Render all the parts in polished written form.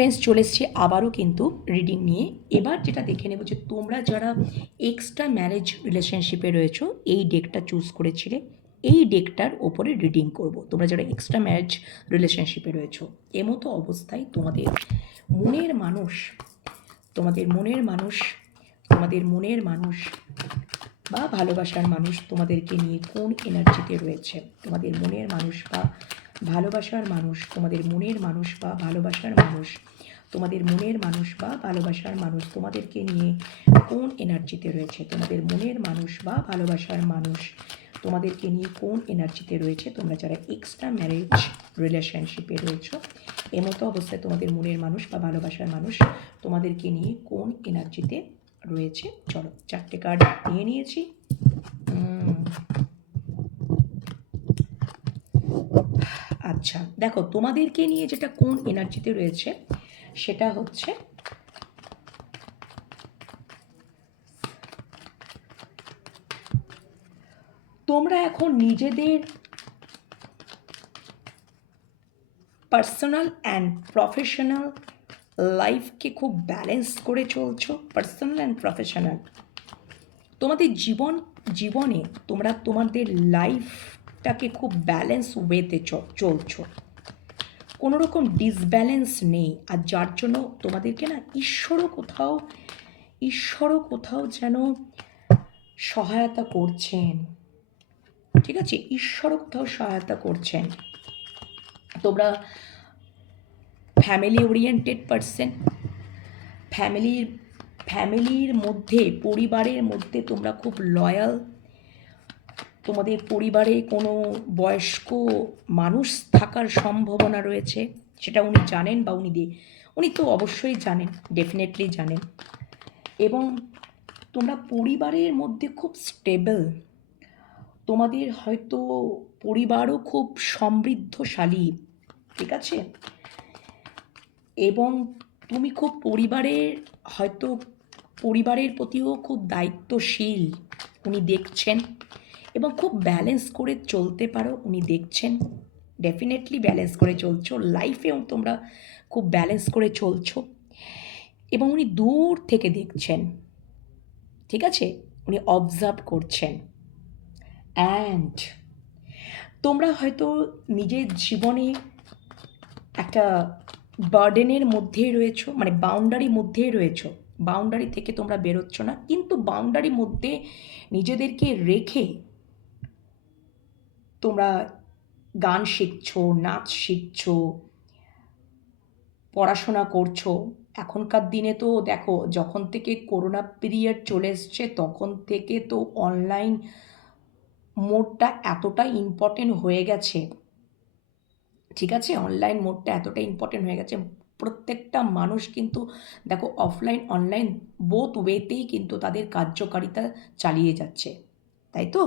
Friends, চলে এসছি আবারও কিন্তু রিডিং নিয়ে। এবার যেটা দেখে নেব যে তোমরা যারা এক্সট্রা ম্যারেজ রিলেশনশিপে রয়েছো, এই ডেকটা চুজ করেছিলে, এই ডেকটার ওপরে রিডিং করব। তোমরা যারা এক্সট্রা ম্যারেজ রিলেশনশিপে রয়েছো, এমতো অবস্থায় তোমাদের মনের মানুষ, তোমাদের মনের মানুষ, তোমাদের মনের মানুষ বা ভালোবাসার মানুষ তোমাদেরকে নিয়ে কোন এনার্জিতে রয়েছে। তোমাদের মনের মানুষ বা ভালোবাসার মানুষ, তোমাদের মনের মানুষ বা ভালোবাসার মানুষ, তোমাদের মনের মানুষ বা ভালোবাসার মানুষ তোমাদেরকে নিয়ে কোন এনার্জিতে রয়েছে। তোমাদের মনের মানুষ বা ভালোবাসার মানুষ তোমাদেরকে নিয়ে কোন এনার্জিতে রয়েছে। তোমরা যারা এক্সট্রা ম্যারেজ রিলেশনশিপে রয়েছো, এমতো অবস্থায় তোমাদের মনের মানুষ বা ভালোবাসার মানুষ তোমাদেরকে নিয়ে কোন এনার্জিতে রয়েছে। চলো, 4টে কার্ড নিয়ে নিয়েছি। আচ্ছা, দেখো তোমাদেরকে নিয়ে যেটা কোন এনার্জিতে রয়েছে সেটা হচ্ছে তোমরা এখন নিজেদের পার্সোনাল অ্যান্ড প্রফেশনাল লাইফকে খুব ব্যালেন্স করে চলছো। পার্সোনাল অ্যান্ড প্রফেশনাল তোমাদের জীবনে তোমরা তোমাদের লাইফটাকে খুব ব্যালেন্স ওয়েতে চলছো, কোনো রকম ডিসব্যালেন্স নেই। আর যার জন্য তোমাদেরকে না ঈশ্বরও কোথাও যেন সহায়তা করছেন। ঠিক আছে, ঈশ্বরও কোথাও সহায়তা করছেন। তোমরা ফ্যামিলি ওরিয়েন্টেড পারসন, ফ্যামিলির মধ্যে, পরিবারের মধ্যে তোমরা খুব লয়াল। তোমাদের পরিবারে কোনো বয়স্ক মানুষ থাকার সম্ভাবনা রয়েছে, সেটা উনি জানেন বা উনি তো অবশ্যই জানেন, ডেফিনেটলি জানেন। এবং তোমরা পরিবারের মধ্যে খুব স্টেবল। তোমাদের হয়তো পরিবারও খুব সমৃদ্ধশালী, ঠিক আছে। এবং তুমি খুব পরিবারের প্রতিও খুব দায়িত্বশীল, উনি দেখছেন। এবং খুব ব্যালেন্স করে চলতে পারো, উনি দেখছেন। ডেফিনেটলি ব্যালেন্স করে চলছো লাইফেও, তোমরা খুব ব্যালেন্স করে চলছো। এবং উনি দূর থেকে দেখছেন, ঠিক আছে, উনি অবজার্ভ করছেন। অ্যান্ড তোমরা হয়তো নিজের জীবনে একটা বার্ডেনের মধ্যেই রয়েছো, মানে বাউন্ডারির মধ্যেই রয়েছো। বাউন্ডারি থেকে তোমরা বেরোচ্ছ না, কিন্তু বাউন্ডারির মধ্যে নিজেদেরকে রেখে তোমরা গান শিখছো, নাচ শিখছো, পড়াশোনা করছো। এখনকার দিনে তো দেখো, যখন থেকে করোনা পিরিয়ড চলে এসছে তখন থেকে তো অনলাইন মোডটা এতটা ইম্পর্টেন্ট হয়ে গেছে, ঠিক আছে। অনলাইন মোডটা এতটা ইম্পর্টেন্ট হয়ে গেছে, প্রত্যেকটা মানুষ কিন্তু দেখো অফলাইন অনলাইন বোথ ওয়েতেই কিন্তু তাদের কার্যকারিতা চালিয়ে যাচ্ছে, তাই তো,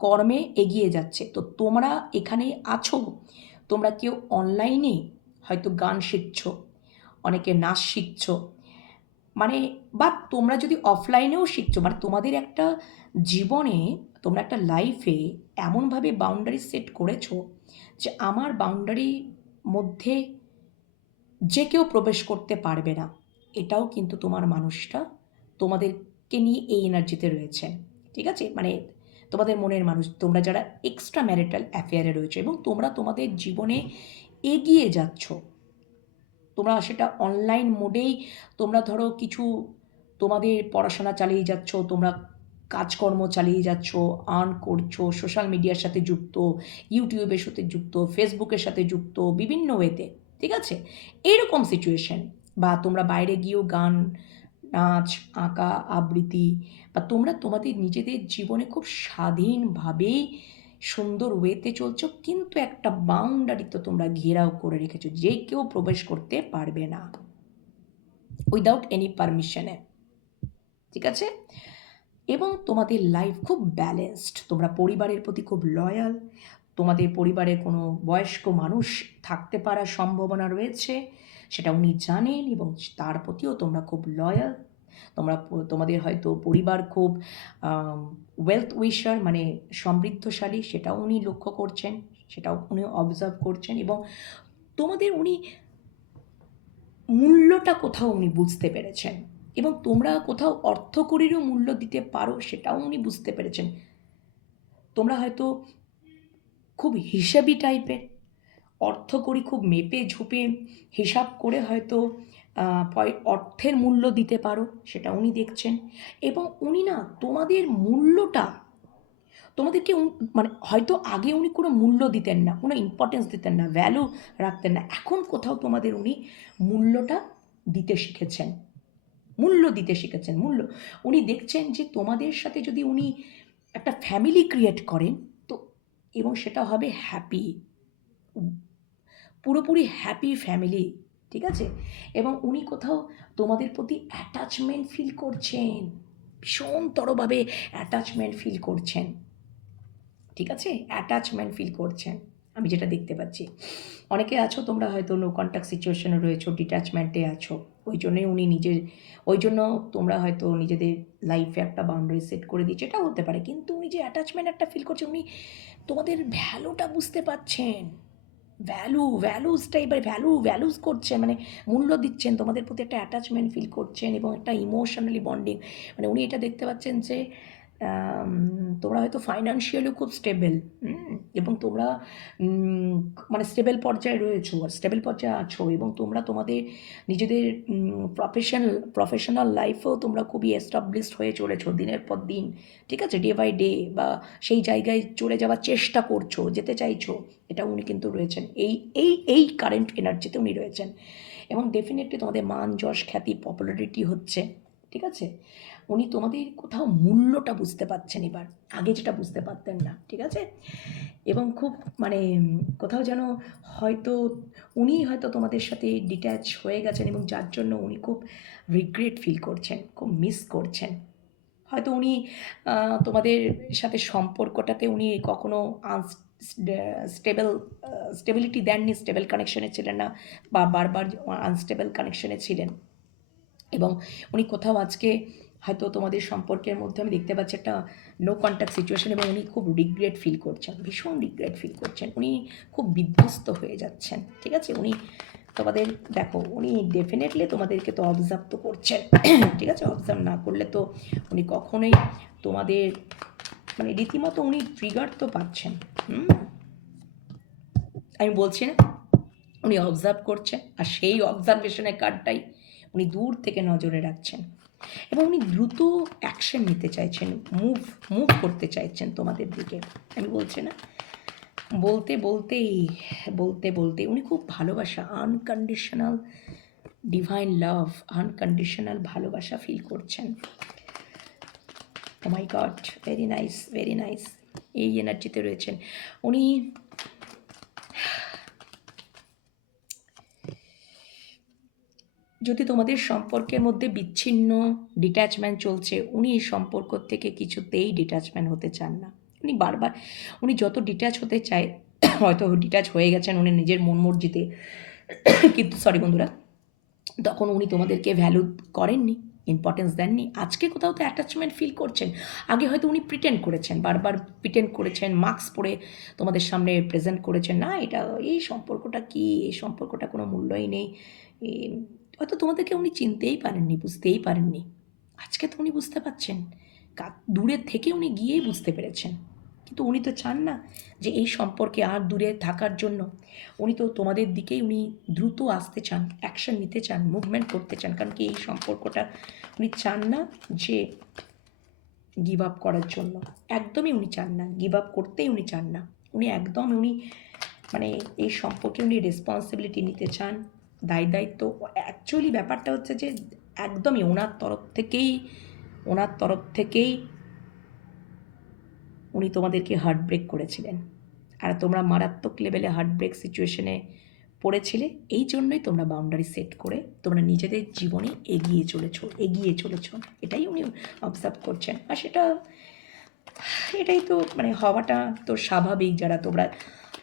কর্মে এগিয়ে যাচ্ছে। তো তোমরা এখানে আছো, তোমরা কেউ অনলাইনে হয়তো গান শিখছো, অনেকে নাচ শিখছো, মানে বা তোমরা যদি অফলাইনেও শিখছো, মানে তোমাদের একটা জীবনে, তোমরা একটা লাইফে এমনভাবে বাউন্ডারি সেট করেছো যে আমার বাউন্ডারির মধ্যে যে কেউ প্রবেশ করতে পারবে না। এটাও কিন্তু তোমার মানুষটা তোমাদেরকে নিয়ে এই এনার্জিতে রয়েছে, ঠিক আছে। মানে তোমাদের মনের মানুষ, তোমরা যারা এক্সট্রা ম্যারিটাল অ্যাফেয়ারে রয়েছে এবং তোমরা তোমাদের জীবনে এগিয়ে যাচ্ছ। তোমরা সেটা অনলাইন মোডেই, তোমরা ধরো কিছু তোমাদের পড়াশোনা চালিয়ে যাচ্ছ, তোমরা কাজকর্ম চালিয়ে যাচ্ছ, আর্ন করছো, সোশ্যাল মিডিয়ার সাথে যুক্ত, ইউটিউবের সাথে যুক্ত, ফেসবুকের সাথে যুক্ত, বিভিন্ন ওয়েতে, ঠিক আছে। এইরকম সিচুয়েশন। বা তোমরা বাইরে গিয়েও গান, নাচ, আঁকা, আবৃত্তি, বা তোমরা তোমাদের নিজেদের জীবনে খুব স্বাধীনভাবেই সুন্দর ওয়েতে চলছো, কিন্তু একটা বাউন্ডারি তো তোমরা ঘেরাও করে রেখেছো, যে কেউ প্রবেশ করতে পারবে না উইদাউট এনি পারমিশনে, ঠিক আছে। এবং তোমাদের লাইফ খুব ব্যালেন্সড, তোমরা পরিবারের প্রতি খুব লয়াল। তোমাদের পরিবারে কোনো বয়স্ক মানুষ থাকতে পারার সম্ভাবনা রয়েছে, সেটা উনি জানেন, এবং তার প্রতিও তোমরা খুব লয়াল। তোমাদের হয়তো পরিবার খুব ওয়েলথ উইশার, মানে সমৃদ্ধশালী, সেটাও উনি লক্ষ্য করছেন, সেটাও উনি অবজার্ভ করছেন। এবং তোমাদের উনি মূল্যটা কোথাও উনি বুঝতে পেরেছেন, এবং তোমরা কোথাও অর্থকরীরও মূল্য দিতে পারো সেটাও উনি বুঝতে পেরেছেন। তোমরা হয়তো খুব হিসেবি টাইপের, অর্থকরী খুব মেপে ঝুপে হিসাব করে হয়তো অর্থের মূল্য দিতে পারো, সেটা উনি দেখছেন। এবং উনি না তোমাদের মূল্যটা, তোমাদেরকে মানে হয়তো আগে উনি কোনো মূল্য দিতেন না, কোনো ইম্পর্টেন্স দিতেন না, ভ্যালু রাখতেন না, এখন কোথাও তোমাদের উনি মূল্যটা দিতে শিখেছেন, মূল্য দিতে শিখেছেন। মূল্য উনি দেখছেন যে তোমাদের সাথে যদি উনি একটা ফ্যামিলি ক্রিয়েট করেন তো, এবং সেটা হবে হ্যাপি, পুরোপুরি হ্যাপি ফ্যামিলি, ঠিক আছে। এবং উনি কোথাও তোমাদের প্রতি অ্যাটাচমেন্ট ফিল করছেন, ভীষণতরভাবে অ্যাটাচমেন্ট ফিল করছেন, ঠিক আছে, অ্যাটাচমেন্ট ফিল করছেন, আমি যেটা দেখতে পাচ্ছি। অনেকে আছো তোমরা হয়তো নো কন্ট্যাক্ট সিচুয়েশনে রয়েছো, ডিট্যাচমেন্টে আছো, ওই জন্যই উনি নিজের, ওই জন্য তোমরা হয়তো নিজেদের লাইফে একটা বাউন্ডারি সেট করে দিচ্ছে, এটাও হতে পারে। কিন্তু উনি যে অ্যাটাচমেন্ট একটা ফিল করছেন, উনি তোমাদের ভ্যালুটা বুঝতে পারছেন, ভ্যালুজ টাইপের ভ্যালুজ করছেন, মানে মূল্য দিচ্ছেন, তোমাদের প্রতি একটা অ্যাটাচমেন্ট ফিল করছেন এবং একটা ইমোশনালি বন্ডিং। মানে উনি এটা দেখতে পাচ্ছেন যে তোমরা হয়তো ফাইন্যান্সিয়ালিও খুব স্টেবল, এবং তোমরা মানে স্টেবল পর্যায়ে রয়েছো, স্টেবল পর্যায়ে আছো, এবং তোমরা তোমাদের নিজেদের প্রফেশনাল লাইফেও তোমরা খুবই এস্টাবলিশড হয়ে চলেছো দিনের পর দিন, ঠিক আছে, ডে বাই ডে, বা সেই জায়গায় চলে যাওয়ার চেষ্টা করছো, যেতে চাইছো, এটা উনি কিন্তু রয়েছেন, এই কারেন্ট এনার্জিতে উনি রয়েছেন। এবং ডেফিনেটলি তোমাদের মান যশ খ্যাতি পপুলারিটি হচ্ছে, ঠিক আছে। উনি তোমাদের কোথাও মূল্যটা বুঝতে পারছেন এবার, আগে যেটা বুঝতে পারতেন না, ঠিক আছে। এবং খুব মানে কোথাও যেন হয়তো উনি হয়তো তোমাদের সাথে ডিট্যাচ হয়ে গেছেন, এবং যার জন্য উনি খুব রিগ্রেট ফিল করছেন, খুব মিস করছেন। হয়তো উনি তোমাদের সাথে সম্পর্কটাতে উনি কখনো স্টেবল স্টেবিলিটি দেননি, স্টেবল কানেকশনে ছিলেন না, বা বারবার আনস্টেবল কানেকশনে ছিলেন। এবং উনি কোথাও আজকে হয়তো তোমাদের সম্পর্কের মধ্যে আমি দেখতে পাচ্ছি একটা নো কন্ট্যাক্ট সিচুয়েশন, এবং উনি খুব রিগ্রেট ফিল করছেন, ভীষণ রিগ্রেট ফিল করছেন, উনি খুব বিধ্বস্ত হয়ে যাচ্ছেন, ঠিক আছে। উনি তোমাদের দেখো, উনি ডেফিনেটলি তোমাদেরকে তো অবজার্ভ তো করছেন, ঠিক আছে, অবজার্ভ না করলে তো উনি কখনোই তোমাদের মানে রীতিমতো উনি ট্রিগার তো পাচ্ছেন, আমি বলছি না, উনি অবজার্ভ করছেন, আর সেই অবজারভেশনের কার্ডটাই উনি দূর থেকে নজরে রাখছেন, এবং উনি দ্রুত অ্যাকশন নিতে চাইছেন, মুভ করতে চাইছেন তোমাদের দিকে। আমি বলছি না, বলতে উনি খুব ভালোবাসা, আনকন্ডিশনাল ডিভাইন লাভ, আনকন্ডিশনাল ভালোবাসা ফিল করছেন। Oh my god, very nice, very nice, এই এনার্জিতে রয়েছেন উনি। যদি তোমাদের সম্পর্কের মধ্যে বিচ্ছিন্ন ডিট্যাচমেন্ট চলছে, উনি এই সম্পর্ক থেকে কিছুতেই ডিট্যাচমেন্ট হতে চান না। উনি বারবার, উনি যত ডিট্যাচ হতে চায়, হয়তো ডিট্যাচ হয়ে গেছেন উনি নিজের মন মর্জিতে, কিন্তু সরি বন্ধুরা, তখন উনি তোমাদেরকে ভ্যালু করেননি, ইম্পর্টেন্স দেননি। আজকে কোথাও তো অ্যাটাচমেন্ট ফিল করছেন, আগে হয়তো উনি প্রিটেন্ড করেছেন, বারবার প্রিটেন্ড করেছেন, মাস্ক পরে তোমাদের সামনে প্রেজেন্ট করেছেন, না এটা এই সম্পর্কটা কি, এই সম্পর্কটা কোনো মূল্যই নেই, হয়তো তোমাদেরকে উনি চিনতেই পারেননি, বুঝতেই পারেননি। আজকে তো উনি বুঝতে পারছেন, দূরের থেকে উনি গিয়েই বুঝতে পেরেছেন। কিন্তু উনি তো চান না যে এই সম্পর্কে আর দূরে থাকার জন্য, উনি তো তোমাদের দিকেই উনি দ্রুত আসতে চান, অ্যাকশন নিতে চান, মুভমেন্ট করতে চান, কারণ কি এই সম্পর্কটা উনি চান না যে গিভ আপ করার জন্য, একদমই উনি চান না, গিভ আপ করতেই উনি চান না, উনি একদম উনি মানে এই সম্পর্কে উনি রেসপন্সিবিলিটি নিতে চান, দায়িত্ব। অ্যাকচুয়ালি ব্যাপারটা হচ্ছে যে একদমই ওনার তরফ থেকেই উনি তোমাদেরকে হার্ট ব্রেক করেছিলেন, আর তোমরা মারাত্মক লেভেলে হার্ট ব্রেক সিচুয়েশনে পড়েছিলে, এই জন্যই তোমরা বাউন্ডারি সেট করে তোমরা নিজেদের জীবনে এগিয়ে চলেছো, এটাই উনি অবজার্ভ করছেন। আর এটাই তো মানে হওয়াটা তো স্বাভাবিক,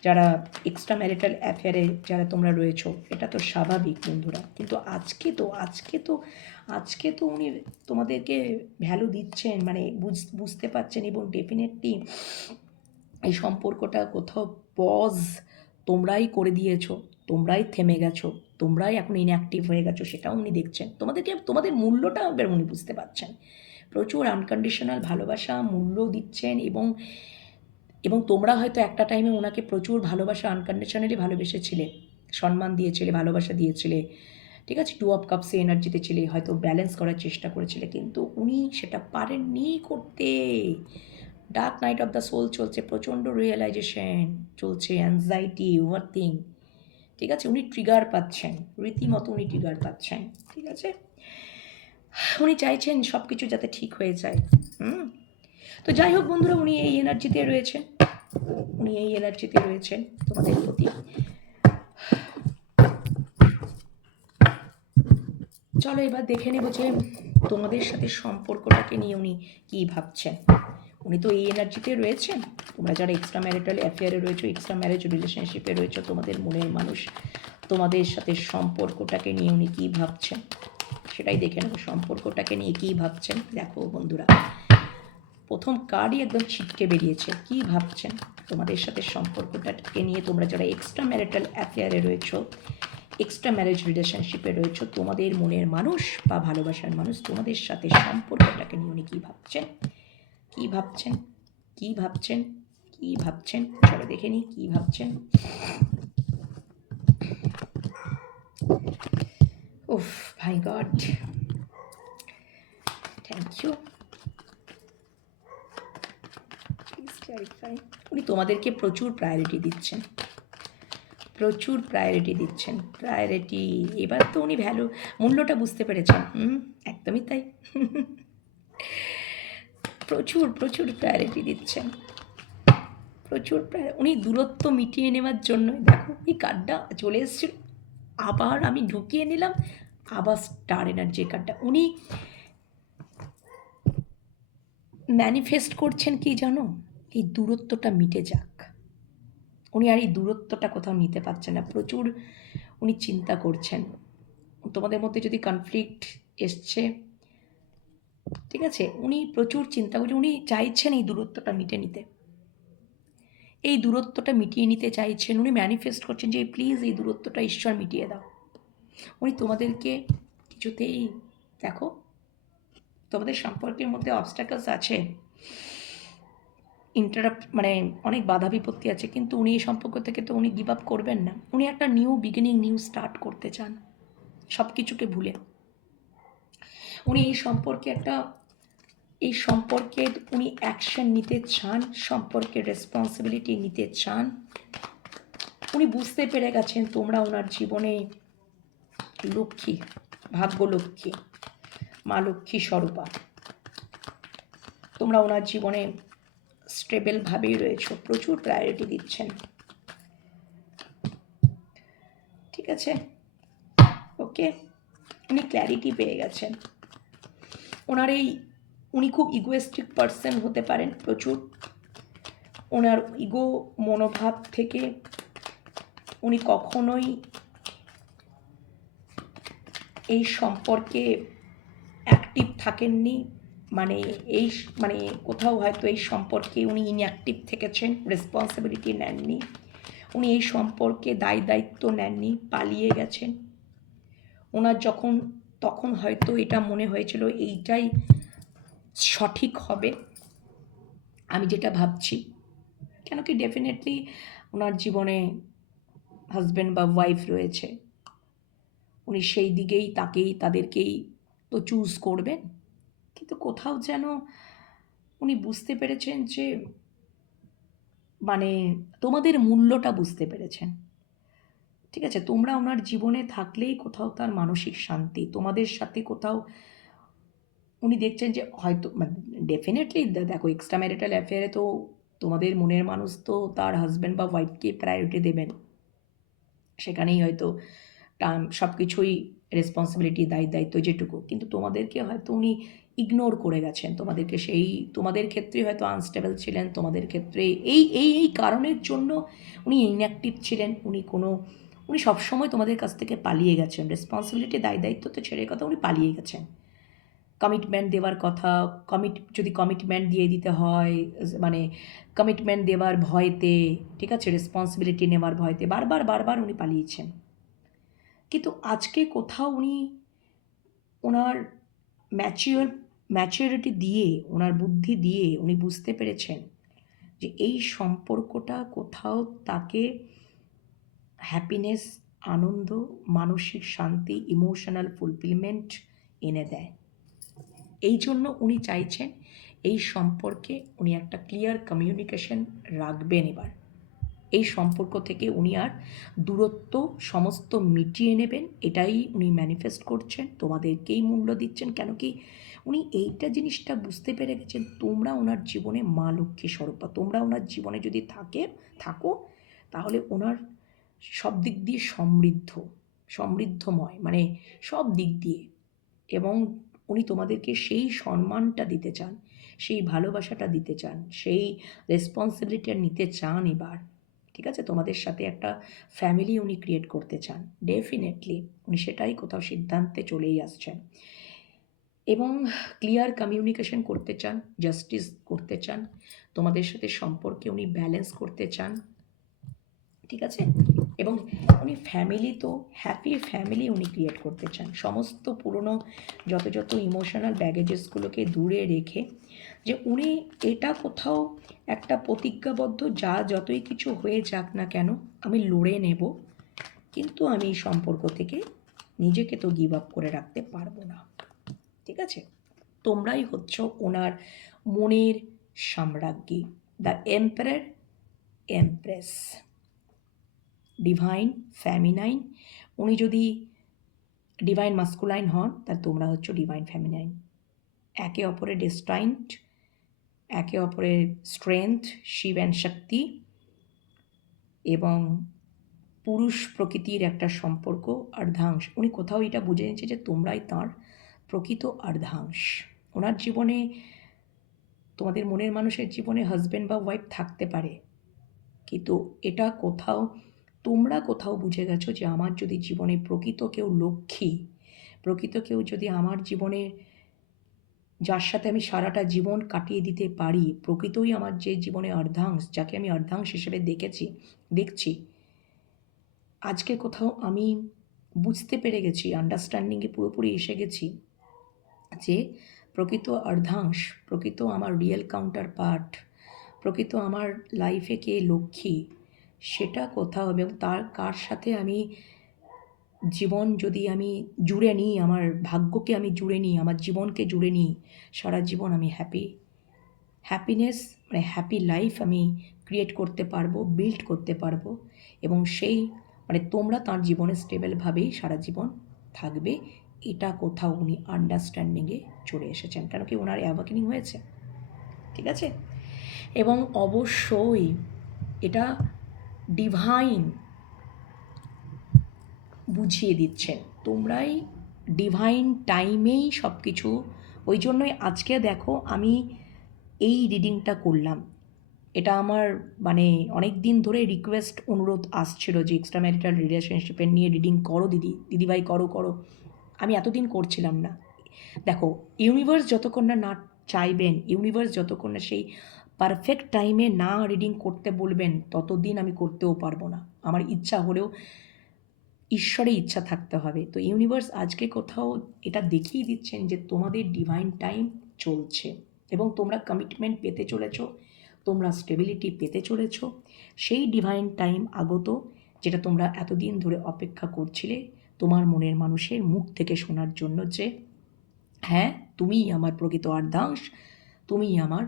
যারা এক্সট্রা ম্যারিটাল অ্যাফেয়ারে যারা তোমরা রয়েছো, এটা তো স্বাভাবিক বন্ধুরা। কিন্তু আজকে তো উনি তোমাদেরকে ভ্যালু দিচ্ছেন, মানে বুঝতে পারছেন, এবং ডেফিনেটলি এই সম্পর্কটা কোথাও পজ তোমরাই করে দিয়েছো, তোমরাই থেমে গেছো, তোমরাই এখন ইনঅ্যাক্টিভ হয়ে গেছো, সেটাও উনি দেখছেন। তোমাদের মূল্যটা এবার উনি বুঝতে পারছেন। প্রচুর আনকন্ডিশনাল ভালোবাসা মূল্য দিচ্ছেন, এবং তোমরা হয়তো একটা টাইমে ওনাকে প্রচুর ভালোবাসা আনকন্ডিশনালি ভালোবেসেছিলে, সম্মান দিয়েছিলে, ভালোবাসা দিয়েছিলে, ঠিক আছে, 2 অফ কাপসে এনার্জিতে ছিলে, হয়তো ব্যালেন্স করার চেষ্টা করেছিলে, কিন্তু উনি সেটা পারেননি করতে। Dark night of the soul চলছে, প্রচণ্ড রিয়েলাইজেশন চলছে, অ্যাংজাইটি, ওভারথিং, ঠিক আছে, উনি ট্রিগার পাচ্ছেন, রীতিমতো উনি ট্রিগার পাচ্ছেন, ঠিক আছে। উনি চাইছেন সব কিছু যাতে ঠিক হয়ে যায়। তো যাই হোক বন্ধুরা, উনি এই এনার্জিতে রয়েছেন, তোমাদের প্রতি। চলো এবার দেখে নেব যে তোমাদের সাথে সম্পর্কটাকে নিয়ে উনি কী ভাবছেন। উনি তো এই এনার্জিতে রয়েছেন, তোমরা যারা এক্সট্রা ম্যারিটাল অ্যাফেয়ারে রয়েছো, এক্সট্রা ম্যারেজ রিলেশনশিপে রয়েছো, তোমাদের মনের মানুষ তোমাদের সাথে সম্পর্কটাকে নিয়ে উনি কী ভাবছেন সেটাই দেখে নেব। সম্পর্কটাকে নিয়ে কী ভাবছেন দেখো বন্ধুরা, প্রথম কার্ডই একদম ছিটকে বেরিয়েছে। কী ভাবছেন তোমাদের সাথে সম্পর্কটাকে নিয়ে, তোমরা যারা এক্সট্রা ম্যারিটাল অ্যাফেয়ারে রয়েছো, এক্সট্রা ম্যারেজ রিলেশনশিপে রয়েছো, তোমাদের মনের মানুষ বা ভালোবাসার মানুষ তোমাদের সাথে সম্পর্কটাকে নিয়ে উনি কী ভাবছেন, কী ভাবছেন, কী ভাবছেন, কী ভাবছেন, চলো দেখে নিই কী ভাবছেন। উফ my god, thank you, please clarify. উনি তোমাদেরকে প্রচুর প্রায়োরিটি দিচ্ছেন, প্রচুর প্রায়োরিটি দিচ্ছেন, প্রায়োরিটি। এবার তো উনি মূল্যটা বুঝতে পেরেছেন। একদমই তাই। প্রচুর প্রচুর প্রায়োরিটি দিচ্ছেন, প্রচুর উনি দূরত্ব মিটিয়ে নেওয়ার জন্য, দেখো এই কার্ডটা চলে এসেছিল, আবার আমি ঢুকিয়ে নিলাম, আবার স্টার এনার্জি কার্ডটা। উনি ম্যানিফেস্ট করছেন কি জানো, এই দূরত্বটা মিটে যাক। উনি আর এই দূরত্বটা কোথাও নিতে পারছেন না, প্রচুর উনি চিন্তা করছেন। তোমাদের মধ্যে যদি কনফ্লিক্ট এসছে, ঠিক আছে, উনি প্রচুর চিন্তা করছেন, উনি চাইছেন এই দূরত্বটা মিটে নিতে, এই দূরত্বটা মিটিয়ে নিতে চাইছেন। উনি ম্যানিফেস্ট করছেন যে প্লিজ এই দূরত্বটা ঈশ্বর মিটিয়ে দাও। উনি তোমাদেরকে কিছুতেই, দেখো তোমাদের সম্পর্কের মধ্যে অবস্ট্যাকলস আছে, ইন্টারাপ্ট, মানে অনেক বাধা বিপত্তি আছে, কিন্তু উনি এই সম্পর্ক থেকে তো উনি গিভ আপ করবেন না। উনি একটা নিউ বিগিনিং, নিউ স্টার্ট করতে চান সব কিছুকে ভুলে। উনি এই সম্পর্কে উনি অ্যাকশন নিতে চান, সম্পর্কের রেসপন্সিবিলিটি নিতে চান। উনি বুঝতে পেরে গেছেন তোমরা ওনার জীবনে লক্ষ্মী, ভাগ্যলক্ষ্মী, মা লক্ষ্মী স্বরূপা। তোমরা ওনার জীবনে স্টেবলভাবেই রয়েছো, প্রচুর প্রায়োরিটি দিচ্ছেন, ঠিক আছে, ওকে। উনি ক্ল্যারিটি পেয়ে গেছেন। উনি খুব ইগোয়েস্টিক পার্সন হতে পারেন, প্রচুর ওনার ইগো মনোভাব থেকে উনি কখনোই এই সম্পর্কে অ্যাক্টিভ থাকেননি, মানে কোথাও হয়তো এই সম্পর্কে উনি ইনঅ্যাক্টিভ থেকেছেন, রেসপন্সিবিলিটি নেননি, উনি এই সম্পর্কে দায়িত্ব নেননি, পালিয়ে গেছেন। ওনার তখন হয়তো এটা মনে হয়েছিল এইটাই সঠিক হবে, আমি যেটা ভাবছি, কেন কি ডেফিনেটলি ওনার জীবনে হাজব্যান্ড বা ওয়াইফ রয়েছে, উনি সেই দিকেই তাদেরকেই তো চুজ করবেন, কিন্তু কোথাও যেন উনি বুঝতে পেরেছেন যে তোমাদের মূল্যটা বুঝতে পেরেছেন, ঠিক আছে। তোমরা ওনার জীবনে থাকলেই কোথাও তার মানসিক শান্তি, তোমাদের সাথে কোথাও উনি দেখছেন যে হয়তো ডেফিনেটলি দেখো এক্সট্রা ম্যারিটাল অ্যাফেয়ারে তো তোমাদের মনের মানুষ তো তার হাজব্যান্ড বা ওয়াইফকে প্রায়োরিটি দেবেন, সেখানেই হয়তো সব কিছুই রেসপন্সিবিলিটি, দায়িত্ব যেটুকু, কিন্তু তোমাদেরকে হয়তো উনি ইগনোর করে গেছেন, তোমাদের ক্ষেত্রে হয়তো আনস্টেবল ছিলেন, তোমাদের ক্ষেত্রে এই কারণের জন্য উনি ইনঅ্যাক্টিভ ছিলেন, উনি সবসময় তোমাদের কাছ থেকে পালিয়ে গেছেন, রেসপন্সিবিলিটি দায়িত্ব তো ছেড়ে কথা উনি পালিয়ে গেছেন। কমিটমেন্ট দেওয়ার কথা, যদি কমিটমেন্ট দিয়ে দিতে হয়, কমিটমেন্ট দেওয়ার ভয়তে, ঠিক আছে, রেসপন্সিবিলিটি নেওয়ার ভয়তে বারবার উনি পালিয়েছেন, কিন্তু আজকে কোথাও উনি ওনার ম্যাচিউরিটি দিয়ে, ওনার বুদ্ধি দিয়ে উনি বুঝতে পেরেছেন যে এই সম্পর্কটা কোথাও তাকে হ্যাপিনেস, আনন্দ, মানসিক শান্তি, ইমোশনাল ফুলফিলমেন্ট এনে দেয়। এই জন্য উনি চাইছেন এই সম্পর্কে উনি একটা ক্লিয়ার কমিউনিকেশন রাখবেন এবার। এই সম্পর্ক থেকে উনি আর দূরত্ব সমস্ত মিটিয়ে নেবেন, এটাই উনি ম্যানিফেস্ট করছেন, তোমাদেরকেই মূল্য দিচ্ছেন। কেন কি উনি এইটা জিনিসটা বুঝতে পেরে গেছেন, তোমরা ওনার জীবনে মা লক্ষ্মী স্বরূপা, তোমরা ওনার জীবনে যদি থাকো তাহলে ওনার সব দিক দিয়ে সমৃদ্ধময়, মানে সব দিক দিয়ে। এবং উনি তোমাদেরকে সেই সম্মানটা দিতে চান, সেই ভালোবাসাটা দিতে চান, সেই রেসপন্সিবিলিটি নিতে চান এবার। ঠিক আছে, তোমাদের সাথে একটা ফ্যামিলি উনি ক্রিয়েট করতে চান, ডেফিনেটলি উনি সেটাই কোথাও সিদ্ধান্তে চলেই আসছেন। এবং ক্লিয়ার কমিউনিকেশন করতে চান, জাস্টিস করতে চান, তোমাদের সাথে সম্পর্কে উনি ব্যালেন্স করতে চান। ঠিক আছে, এবং উনি ফ্যামিলি তো হ্যাপি ফ্যামিলি উনি ক্রিয়েট করতে চান, সমস্ত পুরনো যত ইমোশনাল ব্যাগেজেসগুলোকে দূরে রেখে। যে উনি এটা কোথাও একটা প্রতিজ্ঞাবদ্ধ, যতই কিছু হয়ে যাক না কেন আমি লড়ে নেব, কিন্তু আমি এই সম্পর্ক থেকে নিজেকে তো গিভ আপ করে রাখতে পারবো না। ঠিক আছে, তোমরাই হচ্ছ ওনার মনের সাম্রাজ্ঞী, the emperor, empress, divine feminine. উনি যদি ডিভাইন মাস্কুলাইন হন তাহলে তোমরা হচ্ছ ডিভাইন ফ্যামিনাইন। একে অপরের ডেস্টাইন্ড, একে অপরের স্ট্রেংথ, শিব অ্যান্ড শক্তি, এবং পুরুষ প্রকৃতির একটা সম্পর্ক, অর্ধাংশ। উনি কোথাও এটা বুঝে নিচ্ছে যে তোমরাই তাঁর প্রকৃত অর্ধাংশ। ওনার জীবনে, তোমাদের মনের মানুষের জীবনে হাজব্যান্ড বা ওয়াইফ থাকতে পারে, কিন্তু এটা কোথাও তোমরা কোথাও বুঝে গেছো যে আমার যদি জীবনে প্রকৃত কেউ লক্ষ্মী, প্রকৃত কেউ যদি আমার জীবনে, যার সাথে আমি সারাটা জীবন কাটিয়ে দিতে পারি, প্রকৃতই আমার যে জীবনে অর্ধাংশ, যাকে আমি অর্ধাংশ হিসেবে দেখছি, আজকে কোথাও আমি বুঝতে পেরে গেছি, আন্ডারস্ট্যান্ডিংয়ে পুরোপুরি এসে গেছি যে প্রকৃত অর্ধাংশ, প্রকৃত আমার রিয়েল কাউন্টার পার্ট, প্রকৃত আমার লাইফে কে লক্ষ্মী, সেটা কোথাও, এবং তার কার সাথে আমি জীবন যদি আমি জুড়ে নিই, আমার ভাগ্যকে আমি জুড়ে নিই, আমার জীবনকে জুড়ে নিই, সারা জীবন আমি হ্যাপিনেস, মানে হ্যাপি লাইফ আমি ক্রিয়েট করতে পারবো, বিল্ড করতে পারবো। এবং সেই, মানে তোমরা তার জীবনে স্টেবলভাবেই সারা জীবন থাকবে, এটা কোথাও উনি আন্ডারস্ট্যান্ডিংয়ে চলে এসেছেন। কেন কি ওনার অ্যাওয়াকেনিং হয়েছে। ঠিক আছে, এবং অবশ্যই এটা ডিভাইন বুঝিয়ে দিচ্ছেন, তোমরাই ডিভাইন টাইমেই সব কিছু। ওই জন্যই আজকে দেখো আমি এই রিডিংটা করলাম। এটা আমার মানে অনেক দিন ধরে রিকোয়েস্ট, অনুরোধ আসছিল যে এক্সট্রা ম্যারিটাল রিলেশনশিপের নিয়ে রিডিং করো দিদিভাই করো। আমি এতদিন করছিলাম না। দেখো, ইউনিভার্স যতক্ষণ না চাইবেন, ইউনিভার্স যতক্ষণ না সেই পারফেক্ট টাইমে না রিডিং করতে বলবেন, ততদিন আমি করতেও পারবো না। আমার ইচ্ছা হলেও ঈশ্বরের ইচ্ছা থাকতে হবে। তো ইউনিভার্স আজকে কোথাও এটা দেখিয়ে দিচ্ছেন যে তোমাদের ডিভাইন টাইম চলছে, এবং তোমরা কমিটমেন্ট পেতে চলেছো, তোমরা স্টেবিলিটি পেতে চলেছো। সেই ডিভাইন টাইম আগত, যেটা তোমরা এতদিন ধরে অপেক্ষা করছিলে তোমার মনের মানুষের মুখ থেকে শোনার জন্য, যে হ্যাঁ তুমিই আমার প্রকৃত অর্ধাংশ, তুমিই আমার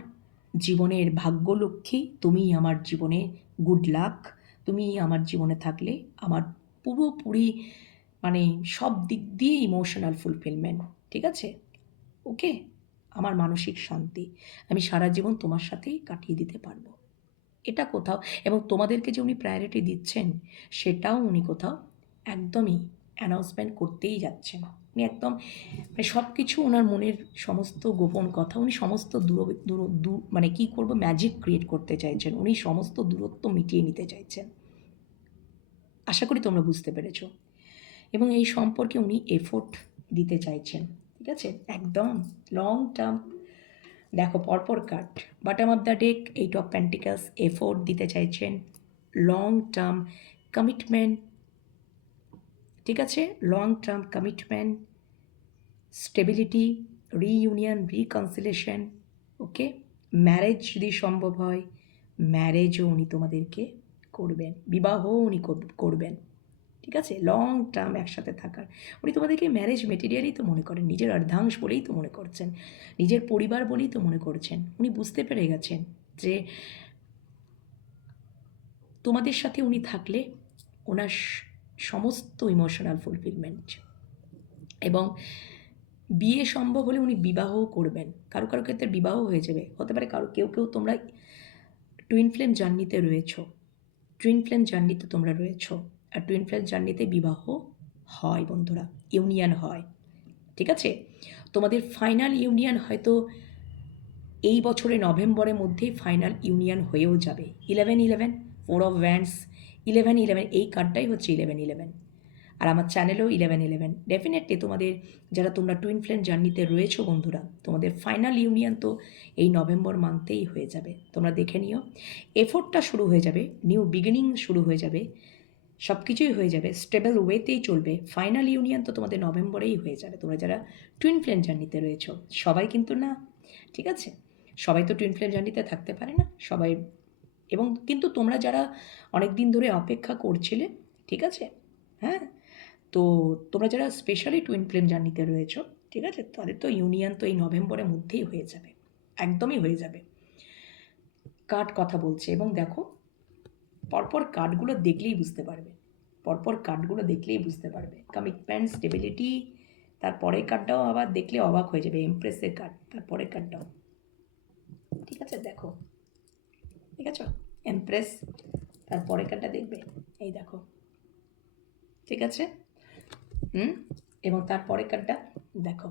জীবনের ভাগ্যলক্ষ্মী, তুমিই আমার জীবনে গুড লাক, তুমিই আমার জীবনে থাকলে আমার পুরোপুরি, মানে সব দিক দিয়ে ইমোশনাল ফুলফিলমেন্ট। ঠিক আছে, ওকে, আমার মানসিক শান্তি আমি সারা জীবন তোমার সাথেই কাটিয়ে দিতে পারবো, এটা কোথাও। এবং তোমাদেরকে যে উনি প্রায়োরিটি দিচ্ছেন, সেটাও উনি কোথাও একদমই অ্যানাউন্সমেন্ট করতেই যাচ্ছেন। উনি একদম, মানে সব কিছু ওনার মনের সমস্ত গোপন কথা, উনি সমস্ত মানে কী করবো, ম্যাজিক ক্রিয়েট করতে চাইছেন, উনি সমস্ত দূরত্ব মিটিয়ে নিতে চাইছেন। আশা করি তোমরা বুঝতে পেরেছো। এবং এই সম্পর্কে উনি এফোর্ট দিতে চাইছেন। ঠিক আছে, একদম লং টার্ম। দেখো পরপর cut, bottom of the deck, 8 of pentacles, effort দিতে চাইছেন, লং টার্ম কমিটমেন্ট, ঠিক আছে, long term commitment, stability, reunion, reconciliation, okay. Marriage যদি সম্ভব হয়, ম্যারেজও উনি তোমাদেরকে করবেন, বিবাহও উনি করবেন। ঠিক আছে, লং টার্ম একসাথে থাকার, উনি তোমাদেরকে ম্যারেজ মেটেরিয়ালই তো মনে করেন, নিজের অর্ধাংশ বলেই তো মনে করছেন, নিজের পরিবার বলেই তো মনে করছেন। উনি বুঝতে পেরে গেছেন যে তোমাদের সাথে উনি থাকলে ওনার সমস্ত ইমোশনাল ফুলফিলমেন্ট, এবং বিয়ে সম্ভব হলে উনি বিবাহও করবেন। কারো কারো ক্ষেত্রে বিবাহ হয়ে যাবে, হতে পারে কারো, কেউ কেউ তোমরা টুইন ফ্লেম জার্নিতে রয়েছ, টুইন ফ্লেম জার্নিতে তোমরা রয়েছ, আর টুইন ফ্লেম জার্নিতে বিবাহ হয় বন্ধুরা, ইউনিয়ন হয়। ঠিক আছে, তোমাদের ফাইনাল ইউনিয়ন হয়তো এই বছরে নভেম্বরের মধ্যেই ফাইনাল ইউনিয়ন হয়েও যাবে। 11-11, 4 অফ ওয়ান্ডস, 11-11, এই কার্ডটাই হচ্ছে 11-11। আর আমার চ্যানেলেও 11-11। ডেফিনেটলি তোমাদের, যারা তোমরা টুইন ফ্লেম জার্নিতে রয়েছো বন্ধুরা, তোমাদের ফাইনাল ইউনিয়ন তো এই নভেম্বর মান্থেই হয়ে যাবে। তোমরা দেখে নিও, এফোর্টটা শুরু হয়ে যাবে, নিউ বিগিনিং শুরু হয়ে যাবে, সব কিছুই হয়ে যাবে, স্টেবল ওয়েতেই চলবে। ফাইনাল ইউনিয়ন তো তোমাদের নভেম্বরেই হয়ে যাবে, তোমরা যারা টুইন ফ্লেম জার্নিতে রয়েছো। সবাই কিন্তু না, ঠিক আছে, সবাই তো টুইন ফ্লেম জার্নিতে থাকতে পারে না সবাই। এবং কিন্তু তোমরা যারা অনেক দিন ধরে অপেক্ষা করছিলে, ঠিক আছে, হ্যাঁ, তো তোমরা যারা স্পেশালি টুইন ফ্লেম জার্নিতে রয়েছো, ঠিক আছে, তাদের তো ইউনিয়ন তো এই নভেম্বরের মধ্যেই হয়ে যাবে, একদমই হয়ে যাবে। কার্ড কথা বলছে, এবং দেখো পরপর কার্ডগুলো দেখলেই বুঝতে পারবে, পরপর কার্ডগুলো দেখলেই বুঝতে পারবে। কমিটমেন্ট, স্টেবিলিটি, তারপরের কার্ডটাও আবার দেখলে অবাক হয়ে যাবে, এমপ্রেসের কার্ড, তারপরের কার্ডটাও। ঠিক আছে, দেখো, ঠিক আছে, এমপ্রেস, তারপরের কার্ডটা দেখবে, এই দেখো, ঠিক আছে, এবং তারপরের কার্ডটা দেখো,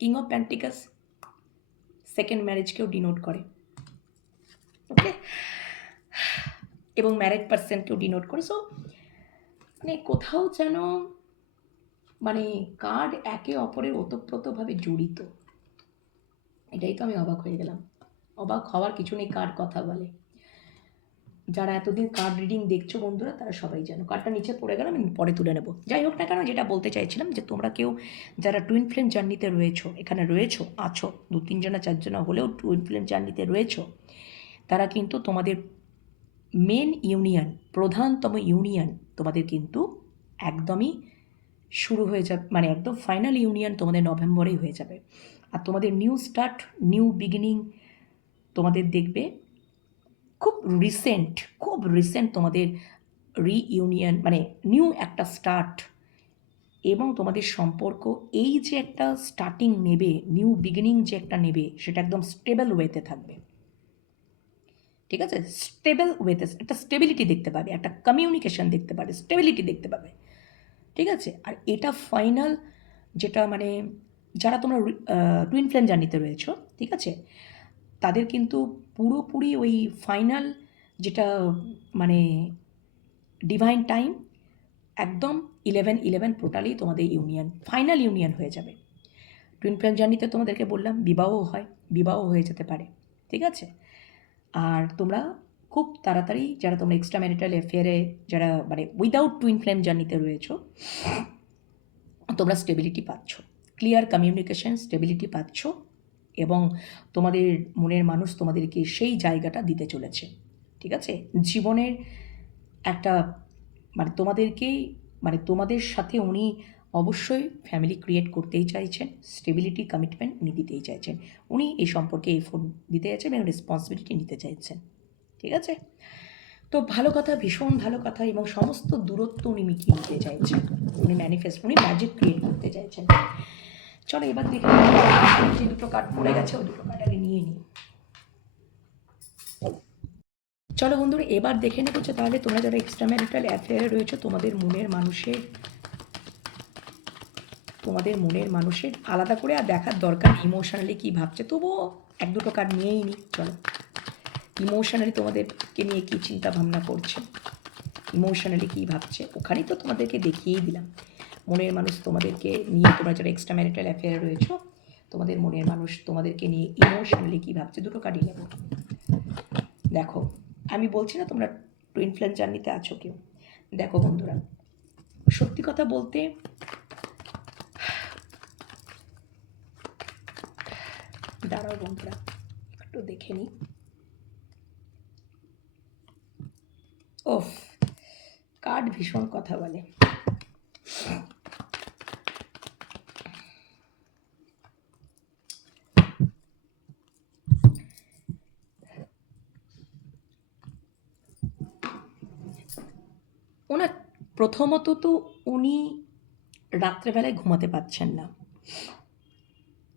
কিং অফ প্যান্টিকাস, সেকেন্ড ম্যারেজকেও ডিনোট করে, ওকে, এবং ম্যারেড পার্সনকেও ডিনোট করে। সো মানে কোথাও যেন মানে কার্ড একে অপরের ওতপ্রোতভাবে জড়িত, এটাই তো আমি অবাক হয়ে গেলাম। অবাক হওয়ার কিছু নেই, কার্ড কথা বলে। যারা এতদিন কার্ড রিডিং দেখছো বন্ধুরা, তারা সবাই জানো। কার্ডটা নিচে পড়ে গেল, আমি পরে তুলে নেবো। যাই হোক না কেন, যেটা বলতে চাইছিলাম যে তোমরা কেউ যারা টুইন ফ্লেম জার্নিতে রয়েছো, এখানে রয়েছো, আছো, 2-3 4 হলেও টুইন ফ্লেম জার্নিতে রয়েছো, তারা কিন্তু তোমাদের মেন ইউনিয়ন, প্রধানতম ইউনিয়ন তোমাদের কিন্তু একদমই শুরু হয়ে যাবে, মানে একদম ফাইনাল ইউনিয়ন তোমাদের নভেম্বরেই হয়ে যাবে। আর তোমাদের নিউ স্টার্ট, নিউ বিগিনিং তোমাদের দেখবে খুব রিসেন্ট তোমাদের রিইউনিয়ন, মানে নিউ একটা স্টার্ট, এবং তোমাদের সম্পর্ক এই যে একটা স্টার্টিং নেবে, নিউ বিগিনিং যে একটা নেবে, সেটা একদম স্টেবল ওয়েতে থাকবে। ঠিক আছে, স্টেবল ওয়েতে একটা স্টেবিলিটি দেখতে পাবে, একটা কমিউনিকেশন দেখতে পাবে, স্টেবিলিটি দেখতে পাবে। ঠিক আছে, আর এটা ফাইনাল, যেটা মানে যারা তোমরা টুইন ফ্লেম জার্নিতে রয়েছো, ঠিক আছে, তাদের কিন্তু পুরোপুরি ওই ফাইনাল যেটা মানে ডিভাইন টাইম, একদম 11-11 টোটালি তোমাদের ইউনিয়ন, ফাইনাল ইউনিয়ন হয়ে যাবে। টুইন ফ্লেম জার্নিতে তোমাদেরকে বললাম বিবাহ হয়, বিবাহ হয়ে যেতে পারে, ঠিক আছে। আর তোমরা খুব তাড়াতাড়ি, যারা তোমরা এক্সট্রা ম্যারিটাল অ্যাফেয়ারে, যারা মানে উইদাউট টুইন ফ্লেম জার্নিতে রয়েছো, তোমরা স্টেবিলিটি পাচ্ছ, ক্লিয়ার কমিউনিকেশন, স্টেবিলিটি পাচ্ছ, এবং তোমাদের মনের মানুষ তোমাদেরকে সেই জায়গাটা দিতে চলেছে। ঠিক আছে, জীবনের একটা মানে তোমাদেরকেই, মানে তোমাদের সাথে উনি অবশ্যই ফ্যামিলি ক্রিয়েট করতেই চাইছেন, স্টেবিলিটি, কমিটমেন্ট উনি দিতেই চাইছেন, উনি এই সম্পর্কে এফোর্ট দিতে চাইছেন এবং রেসপন্সিবিলিটি নিতে চাইছেন। ঠিক আছে, তো ভালো কথা, ভীষণ ভালো কথা, এবং সমস্ত দূরত্ব উনি মিটিয়ে নিতে চাইছেন, উনি ম্যানিফেস্ট, উনি ম্যাজিক ক্রিয়েট করতে চাইছেন। চলো এবার দেখে যে দুটো কার্ড পড়ে গেছে, ওই দুটো কার্ড আগে নিয়ে নিই। চলো বন্ধুরা, এবার দেখে নেবো যে তাহলে তোমরা যারা এক্সট্রা ম্যারিটাল অ্যাফেয়ারে রয়েছো, তোমাদের মনের মানুষের আলাদা করে আর দেখার দরকার, ইমোশনালি কী ভাবছে, তবুও এক দুটো কার্ড নিয়েই নিই। চলো, ইমোশনালি তোমাদেরকে নিয়ে কী চিন্তা ভাবনা করছে, ইমোশনালি কী ভাবছে, ওখানেই তো তোমাদেরকে দেখিয়েই দিলাম। মনের মানুষ তোমাদেরকে নিয়ে, তোমরা যারা এক্সট্রা ম্যারিটাল অ্যাফেয়ারে রয়েছো, তোমাদের মনের মানুষ তোমাদেরকে নিয়ে ইমোশনালি কী ভাবছে, দুটো কার্ডই নেব। দেখো, আমি বলছি না তোমরা টুইন ফ্লেম জার্নিতে আছো কেউ, দেখো বন্ধুরা, সত্যি কথা বলতে দাঁড়াও বন্ধুরা, একটু দেখে নিই। ওফ, কার্ড ভীষণ কথা বলে। ওনার প্রথমত তো উনি রাত্রেবেলায় ঘুমাতে পারছেন না।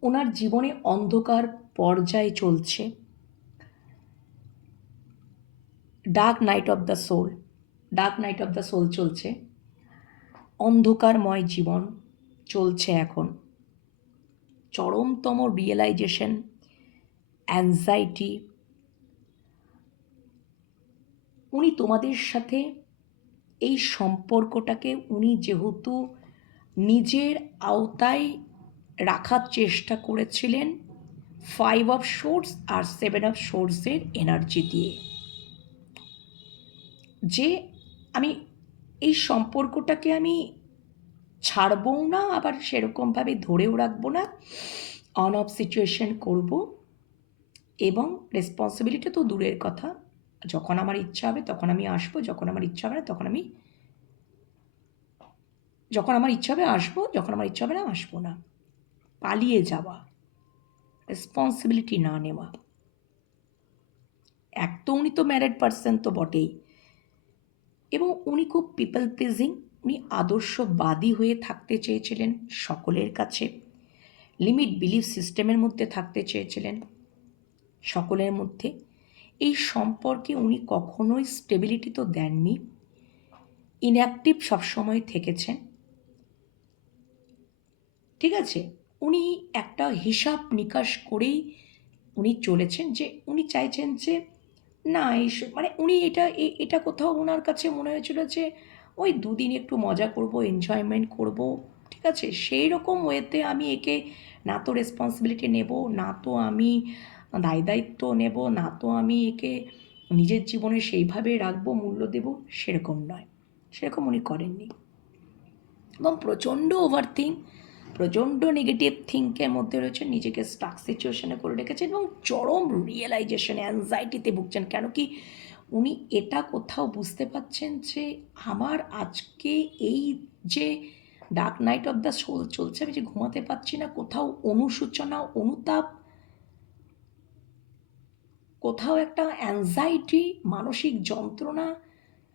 ওনার জীবনে অন্ধকার পর্যায়ে চলছে, dark night of the soul, dark night of the soul চলছে, অন্ধকারময় জীবন চলছে এখন। চরমতম রিয়েলাইজেশন, অ্যাংজাইটি। উনি তোমাদের সাথে এই সম্পর্কটাকে উনি যেহেতু নিজের আওতায় রাখার চেষ্টা করেছিলেন 5 অফ সোর্স আর 7 অফ সোর্সের এনার্জি দিয়ে, যে আমি এই সম্পর্কটাকে আমি ছাড়বও না, আবার সেরকমভাবে ধরেও রাখবো না, অন অফ সিচুয়েশন করব, এবং রেসপন্সিবিলিটি তো দূরের কথা, যখন আমার ইচ্ছা হবে তখন আমি আসবো, যখন আমার ইচ্ছা হবে না তখন আমি, যখন আমার ইচ্ছা হবে আসবো, যখন আমার ইচ্ছা হবে না আসবো না। পালিয়ে যাওয়া, রেসপন্সিবিলিটি না নেওয়া। এক তো উনি তো ম্যারিড পার্সন তো বটেই, এবং উনি খুব পিপল প্লিজিং, উনি আদর্শবাদী হয়ে থাকতে চেয়েছিলেন সকলের কাছে, লিমিট বিলিফ সিস্টেমের মধ্যে থাকতে চেয়েছিলেন সকলের মধ্যে। এই সম্পর্কে উনি কখনোই স্টেবিলিটি তো দেননি, ইনঅ্যাক্টিভ সবসময় থেকেছেন। ঠিক আছে, উনি একটা হিসাব নিকাশ করেই উনি চলেছেন, যে উনি চাইছেন যে না মানে উনি এটা কোথাও ওনার কাছে মনে হয়েছিল যে ওই দুদিন একটু মজা করব, এনজয়মেন্ট করব, ঠিক আছে, সেই রকম ওয়েতে আমি একে না তো রেসপন্সিবিলিটি নেব, না তো আমি দায়িত্ব নেব, না তো আমি একে নিজের জীবনে সেইভাবে রাখবো, মূল্য দেব, সেরকম নয়, সেরকম উনি করেননি। এবং প্রচণ্ড ওভারথিঙ্ক, প্রচণ্ড নেগেটিভ থিঙ্কের মধ্যে রয়েছে, নিজেকে স্টাক সিচুয়েশনে করে রেখেছেন এবং চরম রিয়েলাইজেশনে, অ্যাংজাইটিতে ভুগছেন। কেন কি উনি এটা কোথাও বুঝতে পারছেন যে আমার আজকে এই যে dark night of the soul চলছে, আমি যে ঘুমাতে পারছি না, কোথাও অনুশোচনা, অনুতাপ, কোথাও একটা অ্যাংজাইটি, মানসিক যন্ত্রণা,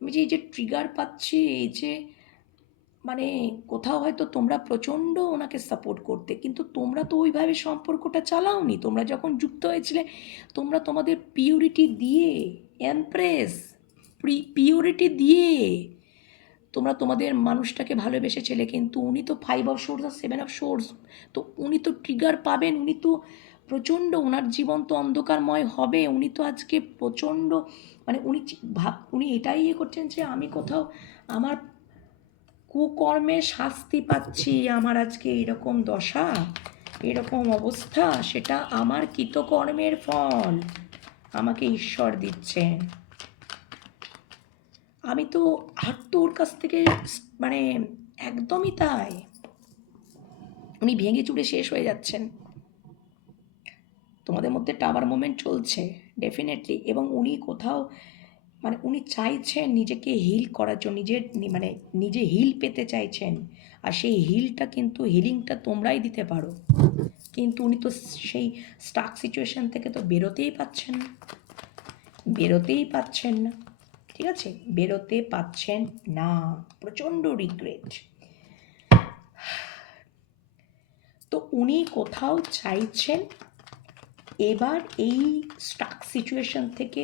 আমি যে এই যে ট্রিগার পাচ্ছি, এই যে মানে কোথাও হয়তো তোমরা প্রচণ্ড ওনাকে সাপোর্ট করতে, কিন্তু তোমরা তো ওইভাবে সম্পর্কটা চালাওনি। তোমরা যখন যুক্ত হয়েছিলে, তোমরা তোমাদের পিউরিটি দিয়ে, এমপ্রেস, পিউরিটি দিয়ে তোমরা তোমাদের মানুষটাকে ভালোবেসেছিলে, কিন্তু উনি তো 5 অফ সোর্স আর 7 অফ সোর্স, তো উনি তো ট্রিগার পাবেন, উনি তো প্রচণ্ড, ওনার জীবন তো অন্ধকারময় হবে। উনি তো আজকে প্রচণ্ড মানে উনি এটাই করছেন যে আমি কোথাও আমার কুকর্মে শাস্তি পাচ্ছি, আমার আজকে এরকম দশা, এরকম অবস্থা, সেটা আমার কৃতকর্মের ফল আমাকে ঈশ্বর দিচ্ছেন। আমি তো আর তো ওর কাছ থেকে মানে একদমই তাই, উনি ভেঙে চুরে শেষ হয়ে যাচ্ছেন। তোমাদের মধ্যে টাওয়ার মোমেন্ট চলছে ডেফিনেটলি, এবং উনি কোথাও মানে উনি চাইছেন নিজেকে হিল করার জন্য, মানে নিজে হিল পেতে চাইছেন, আর সেই হিলটা কিন্তু হিলিংটা তোমরাই দিতে পারো, কিন্তু উনি তো সেই স্টাক সিচুয়েশন থেকে তো বেরোতেই পাচ্ছেন না, বেরোতেই পাচ্ছেন না, ঠিক আছে, বেরোতে পাচ্ছেন না, প্রচণ্ড রিগ্রেট। তো উনি কোথাও চাইছেন এবার এই স্টাক সিচুয়েশন থেকে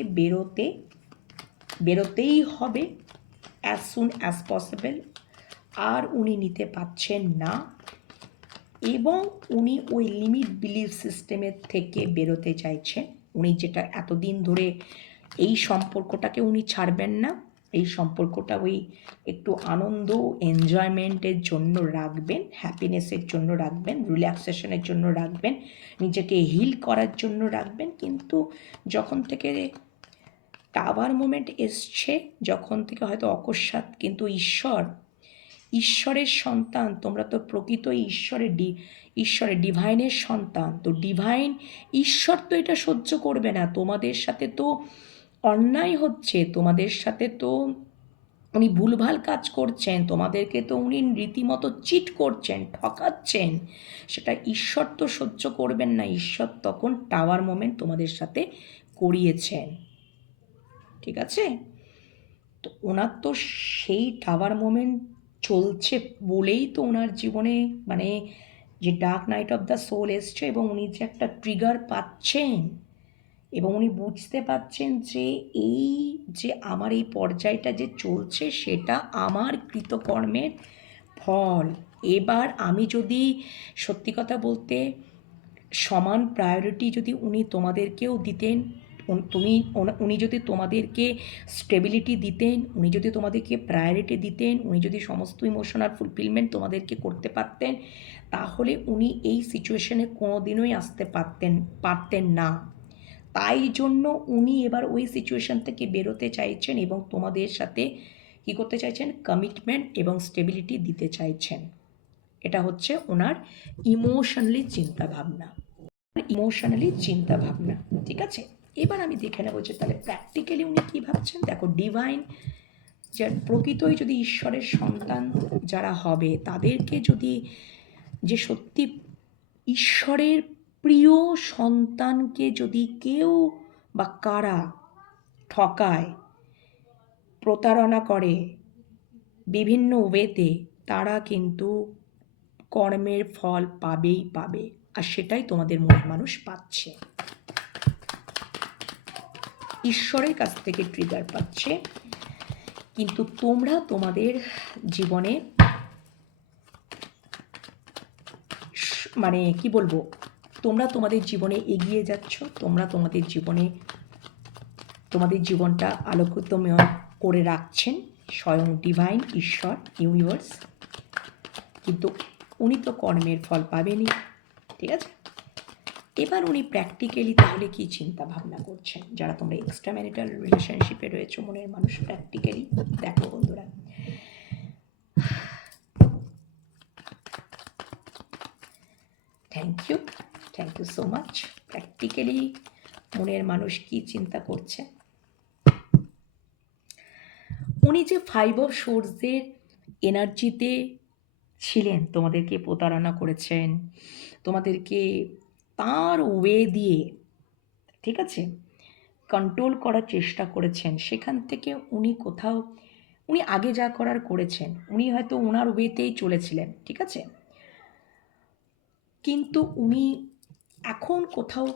বেরোতেই হবে অ্যাজ সুন অ্যাজ পসিবল, আর উনি নিতে পাচ্ছেন না, এবং উনি ওই লিমিট বিলিফ সিস্টেমের থেকে বেরোতে চাইছেন। উনি যেটা এতদিন ধরে এই সম্পর্কটাকে উনি ছাড়বেন না, এই সম্পর্কটা ওই একটু আনন্দ এনজয়মেন্টের জন্য রাখবেন, হ্যাপিনেসের জন্য রাখবেন, রিল্যাক্সেশনের জন্য রাখবেন, নিজেকে হিল করার জন্য রাখবেন। কিন্তু যখন থেকে টাওয়ার মোমেন্ট এসছে, যখন থেকে হয়তো অকস্মাৎ, কিন্তু ঈশ্বর ঈশ্বরের সন্তান, তোমরা তো প্রকৃত ঈশ্বরের ডিভাইনের সন্তান। তো ডিভাইন ঈশ্বর তো এটা সহ্য করবে না। তোমাদের সাথে তো অন্যায় হচ্ছে, তোমাদের সাথে তো উনি ভুলভাল কাজ করছেন, তোমাদেরকে তো উনি রীতিমতো চিট করছেন, ঠকাচ্ছেন। সেটা ঈশ্বর তো সহ্য করবেন না। ঈশ্বর তখন টাওয়ার মোমেন্ট তোমাদের সাথে করিয়েছেন, ঠিক আছে? তো ওনার তো সেই টাওয়ার মোমেন্ট চলছে বলেই তো ওনার জীবনে মানে যে dark night of the soul এসছে, এবং উনি যে একটা ট্রিগার পাচ্ছেন, এবং উনি বুঝতে পারছেন যে এই যে আমার এই পর্যায়টা যে চলছে সেটা আমার কৃতকর্মের ফল। এবার আমি যদি সত্যি কথা বলতে সমান প্রায়োরিটি যদি উনি তোমাদেরকেও দিতেন, উনি যদি তোমাদেরকে স্টেবিলিটি দিতেন, উনি যদি তোমাদেরকে প্রায়োরিটি দিতেন, উনি যদি সমস্ত ইমোশনাল ফুলফিলমেন্ট তোমাদেরকে করতে পারতেন, তাহলে উনি এই সিচুয়েশনে কোনোদিনই আসতে পারতেন না। তাই জন্য উনি এবার ওই সিচুয়েশন থেকে বেরোতে চাইছেন এবং তোমাদের সাথে কী করতে চাইছেন, কমিটমেন্ট এবং স্টেবিলিটি দিতে চাইছেন। এটা হচ্ছে ওনার ইমোশনালি চিন্তাভাবনা, ঠিক আছে? এবার আমি দেখে নেবো যে তাহলে প্র্যাকটিক্যালি উনি কী ভাবছেন। দেখো, ডিভাইন যে প্রকৃতই যদি ঈশ্বরের সন্তান যারা হবে, তাদেরকে যদি যে সত্যি ঈশ্বরের প্রিয় সন্তানকে যদি কেউ বা কারা ঠকায়, প্রতারণা করে বিভিন্ন ওয়েতে, তারা কিন্তু কর্মের ফল পাবেই পাবে। আর সেটাই তোমাদের মনের মানুষ পাচ্ছে, ঈশ্বরের কাছ থেকে ট্রিগার পাচ্ছে। কিন্তু তোমরা তোমাদের জীবনে মানে কি বলবো, তোমরা তোমাদের জীবনে এগিয়ে যাচ্ছ, তোমরা তোমাদের জীবনটা আলোকিতময় করে রাখছেন স্বয়ং ডিভাইন ঈশ্বর ইউনিভার্স। কিন্তু উনি তো কর্মের ফল পাবেনই, ঠিক আছে? এবার উনি প্র্যাকটিক্যালি তাহলে কি চিন্তা ভাবনা করছেন, যারা তোমরা এক্সট্রা ম্যারিটাল রিলেশনশিপে রয়েছে মনের মানুষ, প্র্যাকটিক্যালি দেখো বন্ধুরা। Thank you so much. Practically মনের মানুষ কি চিন্তা করছে, উনি যে 5 অফ সোর্সের এনার্জিতে ছিলেন, তোমাদেরকে প্রতারণা করেছেন, তোমাদেরকে তার ওয়ে দিয়ে, ঠিক আছে, কন্ট্রোল করার চেষ্টা করেছেন। সেখান থেকে উনি আগে যা করার করেছেন, উনি হয়তো ওনার ওয়েতেই চলেছিলেন, ঠিক আছে? কিন্তু উনি এখন কোথাও,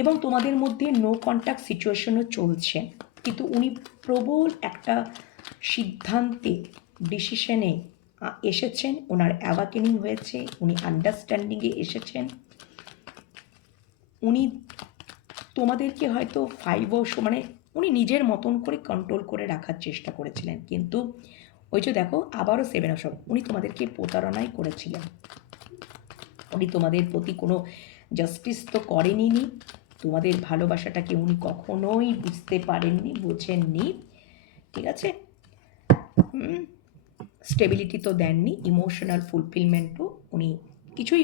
এবং তোমাদের মধ্যে নো কন্ট্যাক্ট সিচুয়েশনও চলছে, কিন্তু উনি প্রবল একটা সিদ্ধান্তে, ডিসিশনে এসেছেন। ওনার অ্যাওয়াকেনিং হয়েছে, উনি আন্ডারস্ট্যান্ডিংয়ে এসেছেন। উনি তোমাদেরকে হয়তো 5 মানে উনি নিজের মতন করে কন্ট্রোল করে রাখার চেষ্টা করেছিলেন, কিন্তু ওই যে দেখো আবারও 7 অফ সোর্স, উনি তোমাদেরকে প্রতারণাই করেছিলেন। উনি তোমাদের প্রতি কোনো জাস্টিস তো করেনই, তোমাদের ভালোবাসাটাকে উনি কখনোই বুঝতে পারেননি, বোঝেননি, ঠিক আছে? স্টেবিলিটি তো দেননি, ইমোশনাল ফুলফিলমেন্টও উনি কিছুই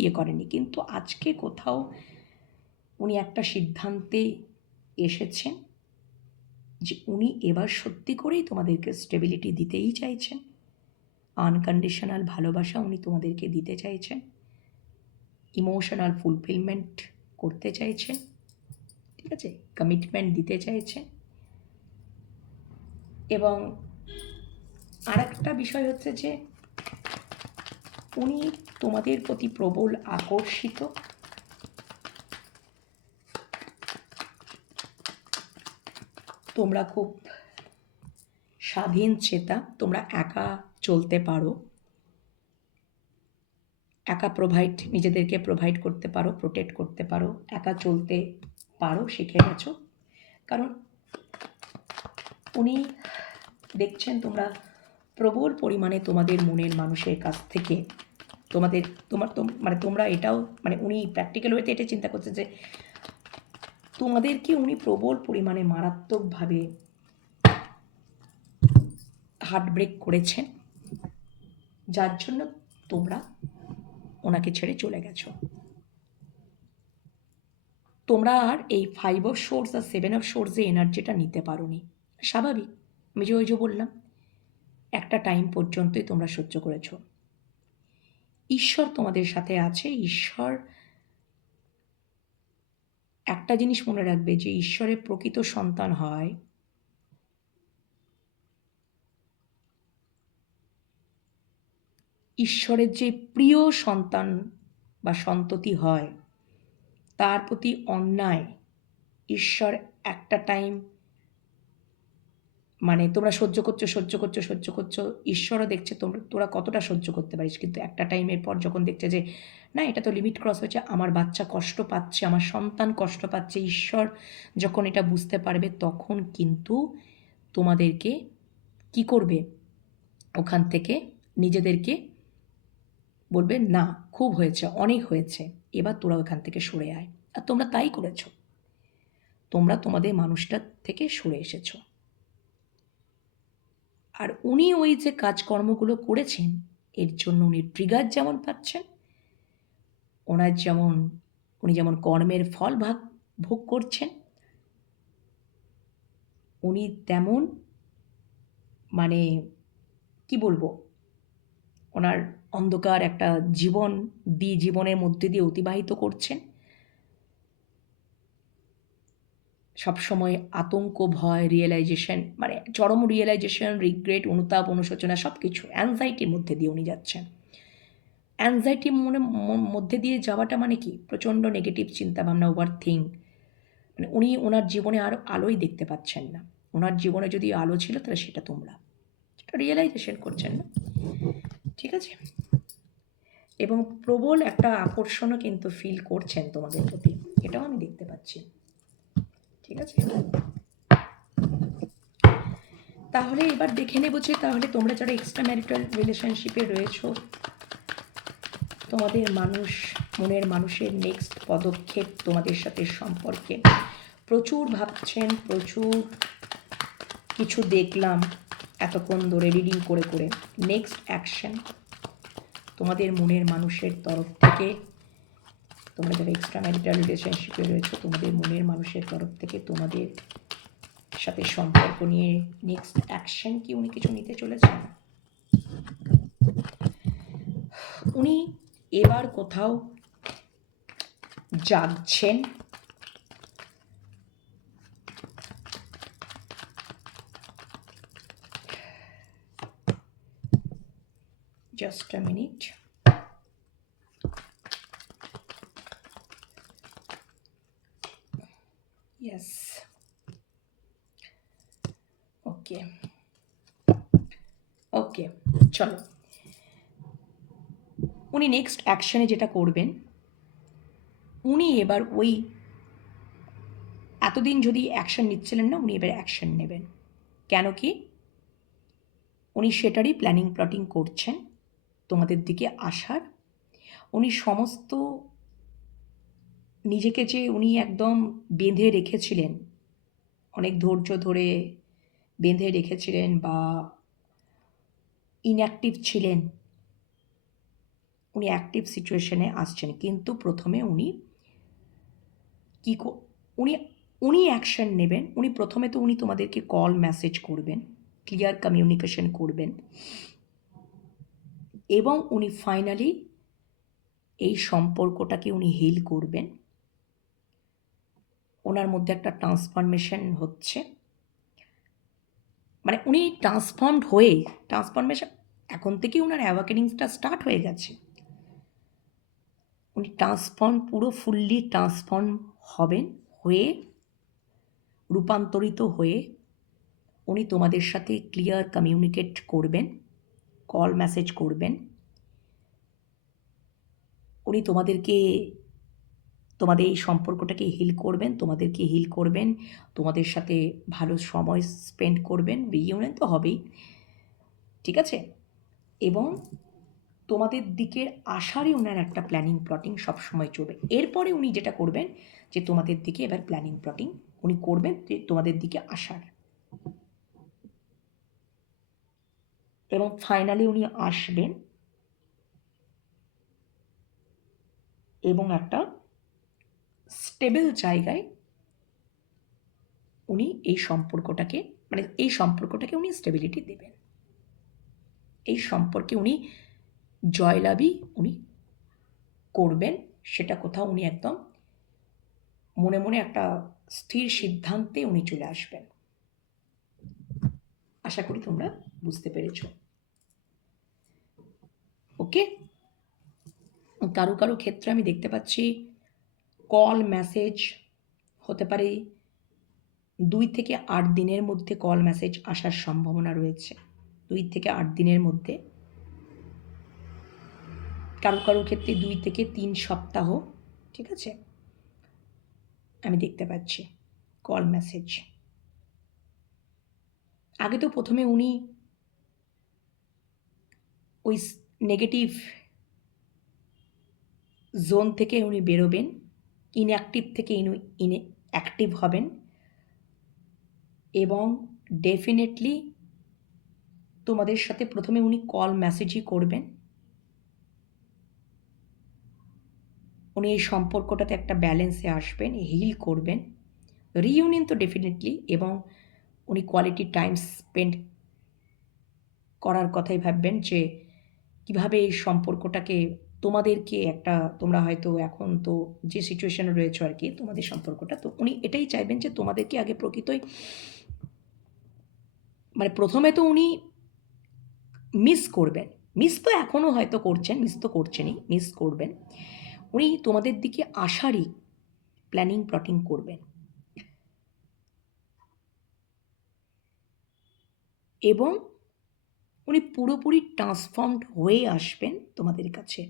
ইয়ে করেননি। কিন্তু আজকে কোথাও উনি একটা সিদ্ধান্তে এসেছেন যে উনি এবার সত্যি করেই তোমাদেরকে স্টেবিলিটি দিতেই চাইছেন, আনকন্ডিশনাল ভালোবাসা উনি তোমাদেরকে দিতে চাইছেন, ইমোশনাল ফুলফিলমেন্ট করতে চাইছেন, ঠিক আছে, কমিটমেন্ট দিতে চাইছেন। এবং আর একটা বিষয় হচ্ছে যে উনি তোমাদের প্রতি প্রবল আকর্ষিত, তোমরা খুব স্বাধীন চেতা, তোমরা একা চলতে পারো, একা নিজেদেরকে প্রোভাইড করতে পারো, প্রোটেক্ট করতে পারো, একা চলতে পারো, শিখে গেছো। কারণ উনি দেখছেন তোমরা প্রবল পরিমাণে তোমাদের মনের মানুষের কাছ থেকে তোমরা এটাও উনি প্র্যাকটিক্যাল ওয়েতে এটা চিন্তা করছে যে তোমাদেরকে উনি প্রবল পরিমাণে মারাত্মকভাবে হার্ট ব্রেক করেছেন, যার জন্য তোমরা ওনাকে ছেড়ে চলে গেছো। তোমরা আর এই 5 অফ সোর্স আর 7 অফ সোর্সে এনার্জিটা নিতে পারোনি। স্বাভাবিক, আমি যে ওই যে বললাম একটা টাইম পর্যন্তই তোমরা সহ্য করেছো। ঈশ্বর তোমাদের সাথে আছে। ঈশ্বর, একটা জিনিস মনে রাখবে, যে ঈশ্বরের প্রকৃত সন্তান হয় ঈশ্বরের যে প্রিয় সন্তান বা সন্ততি হয়, তার প্রতি অন্যায় ঈশ্বর একটা টাইম, মানে তোমরা সহ্য করছো, ঈশ্বরও দেখছে তোরা কতটা সহ্য করতে পারিস, কিন্তু একটা টাইমের পর যখন দেখছে যে না, এটা তো লিমিট ক্রস হয়েছে, আমার বাচ্চা কষ্ট পাচ্ছে, আমার সন্তান কষ্ট পাচ্ছে, ঈশ্বর যখন এটা বুঝতে পারবে, তখন কিন্তু তোমাদেরকে কি করবে, ওখান থেকে নিজেদেরকে বলবে না, খুব হয়েছে, অনেক হয়েছে, এবার তোরা ওখান থেকে সরে আয়। আর তোমরা তাই করেছো, তোমরা তোমাদের মানুষটার থেকে সরে এসেছো। আর উনি ওই যে কাজকর্মগুলো করেছেন, এর জন্য উনি ট্রিগার যেমন পাচ্ছেন, উনি যেমন কর্মের ফল ভোগ করছেন, উনি তেমন, মানে কি বলবো, ওনার অন্ধকার একটা জীবনের মধ্যে দিয়ে অতিবাহিত করছেন। সবসময় আতঙ্ক, ভয়, রিয়েলাইজেশন, মানে চরম রিয়েলাইজেশন, রিগ্রেট, অনুতাপ, অনুশোচনা, সব কিছু অ্যাংজাইটির মধ্যে দিয়ে উনি যাচ্ছেন। অ্যাংজাইটি মধ্যে দিয়ে যাওয়াটা মানে কি, প্রচণ্ড নেগেটিভ চিন্তাভাবনা, ওভার থিঙ্ক, মানে উনি ওনার জীবনে আর আলোই দেখতে পাচ্ছেন না। ওনার জীবনে যদি আলো ছিল, তাহলে সেটা তোমরা, সেটা রিয়েলাইজেশন করছেন না। ঠিক আছে, এবং প্রবল একটা আকর্ষণও কিন্তু ফিল করছেন তোমাদের প্রতি, এটাও আমি দেখতে পাচ্ছি। ঠিক আছে, তাহলে এবার দেখে নেব যে তাহলে তোমরা যারা এক্সট্রা ম্যারিটাল রিলেশনশিপে রয়েছো, তোমাদের মনের মানুষের নেক্সট পদক্ষেপ তোমাদের সাথে সম্পর্কে প্রচুর ভাবছেন, প্রচুর কিছু দেখলাম এতক্ষণ ধরে রিডিং করে। নেক্সট অ্যাকশন তোমাদের মনের মানুষের তরফ থেকে, তোমরা যারা এক্সট্রা ম্যারিটাল রিলেশনশিপে রয়েছো, তোমাদের মনের মানুষের তরফ থেকে তোমাদের সাথে সম্পর্ক নিয়ে নেক্সট অ্যাকশন কি উনি কিছু নিতে চলেছেন। উনি এবার কোথাও জাগছেন, just a minute. Yes, okay, চলো, উনি নেক্সট অ্যাকশনে যেটা করবেন, উনি এবার ওই এতদিন যদি অ্যাকশন নিচ্ছিলেন না, উনি এবার অ্যাকশন নেবেন। কেন কি, উনি সেটারই প্ল্যানিং প্লটিং করছেন তোমাদের দিকে আসার। উনি সমস্ত নিজেকে যে উনি একদম বেঁধে রেখেছিলেন, অনেক ধৈর্য ধরে বেঁধে রেখেছিলেন বা ইনঅ্যাক্টিভ ছিলেন, উনি অ্যাক্টিভ সিচুয়েশনে আসছেন। কিন্তু প্রথমে উনি উনি অ্যাকশন নেবেন। উনি প্রথমে তো উনি তোমাদেরকে কল মেসেজ করবেন, ক্লিয়ার কমিউনিকেশন করবেন, এবং উনি ফাইনালি এই সম্পর্কটাকে উনি হিল করবেন। ওনার মধ্যে একটা ট্রান্সফরমেশন হচ্ছে, মানে উনি ট্রান্সফরমেশন এখন থেকেই ওনার অ্যাওয়াকেনিংসটা স্টার্ট হয়ে গেছে। উনি পুরো ফুললি ট্রান্সফর্ম হবেন, হয়ে রূপান্তরিত হয়ে উনি তোমাদের সাথে ক্লিয়ার কমিউনিকেট করবেন, কল মেসেজ করবেন। উনি তোমাদের এই সম্পর্কটাকে হিল করবেন, তোমাদের সাথে ভালো সময় স্পেন্ড করবেন, রিইউনিয়ন তো হবেই, ঠিক আছে, এবং তোমাদের দিকের আসারই ওনার একটা প্ল্যানিং প্লটিং সবসময় চলবে। এরপরে উনি যেটা করবেন, যে তোমাদের দিকে এবার প্ল্যানিং প্লটিং উনি করবেন, যে তোমাদের দিকে আসার। এবং ফাইনালি উনি আসবেন এবং একটা স্টেবল জায়গায় উনি এই সম্পর্কটাকে উনি স্টেবিলিটি দেবেন। এই সম্পর্কে উনি জয়লাভই উনি করবেন, সেটা কোথাও উনি একদম মনে মনে একটা স্থির সিদ্ধান্তে উনি চলে আসবেন। আশা করি তোমরা বুঝতে পেরেছ। ওকে, কারো কারো ক্ষেত্রে আমি দেখতে পাচ্ছি কল মেসেজ হতে পারে 2 থেকে 8 দিনের মধ্যে কল মেসেজ আসার সম্ভাবনা রয়েছে। 2 থেকে 8 দিনের মধ্যে, কারো কারো ক্ষেত্রে 2 থেকে 3 সপ্তাহ, ঠিক আছে, আমি দেখতে পাচ্ছি কল মেসেজ। আগে তো প্রথমে উনি ওই নেগেটিভ জোন থেকে উনি বেরোবেন, ইনঅ্যাক্টিভ থেকে অ্যাক্টিভ হবেন এবং ডেফিনেটলি তোমাদের সাথে প্রথমে উনি কল মেসেজই করবেন। উনি এই সম্পর্কটাতে একটা ব্যালেন্সে আসবেন, হিল করবেন, রিইউনিয়ন তো ডেফিনেটলি, এবং উনি কোয়ালিটি টাইম স্পেন্ড করার কথাই ভাববেন যে কীভাবে এই সম্পর্কটাকে তোমাদেরকে একটা, তোমরা হয়তো এখন তো যে সিচুয়েশনে রয়েছে আর কি তোমাদের সম্পর্কটা, তো উনি এটাই চাইবেন যে তোমাদেরকে আগে প্রকৃতই মানে প্রথমে তো উনি মিস করবেন, মিস তো এখনও হয়তো করছেন, মিস তো করছেনই, মিস করবেন, উনি তোমাদের দিকে আসারই প্ল্যানিং প্লটিং করবেন এবং উনি পুরোপুরি ট্রান্সফর্মড হয়ে আসবেন তোমাদের কাছে।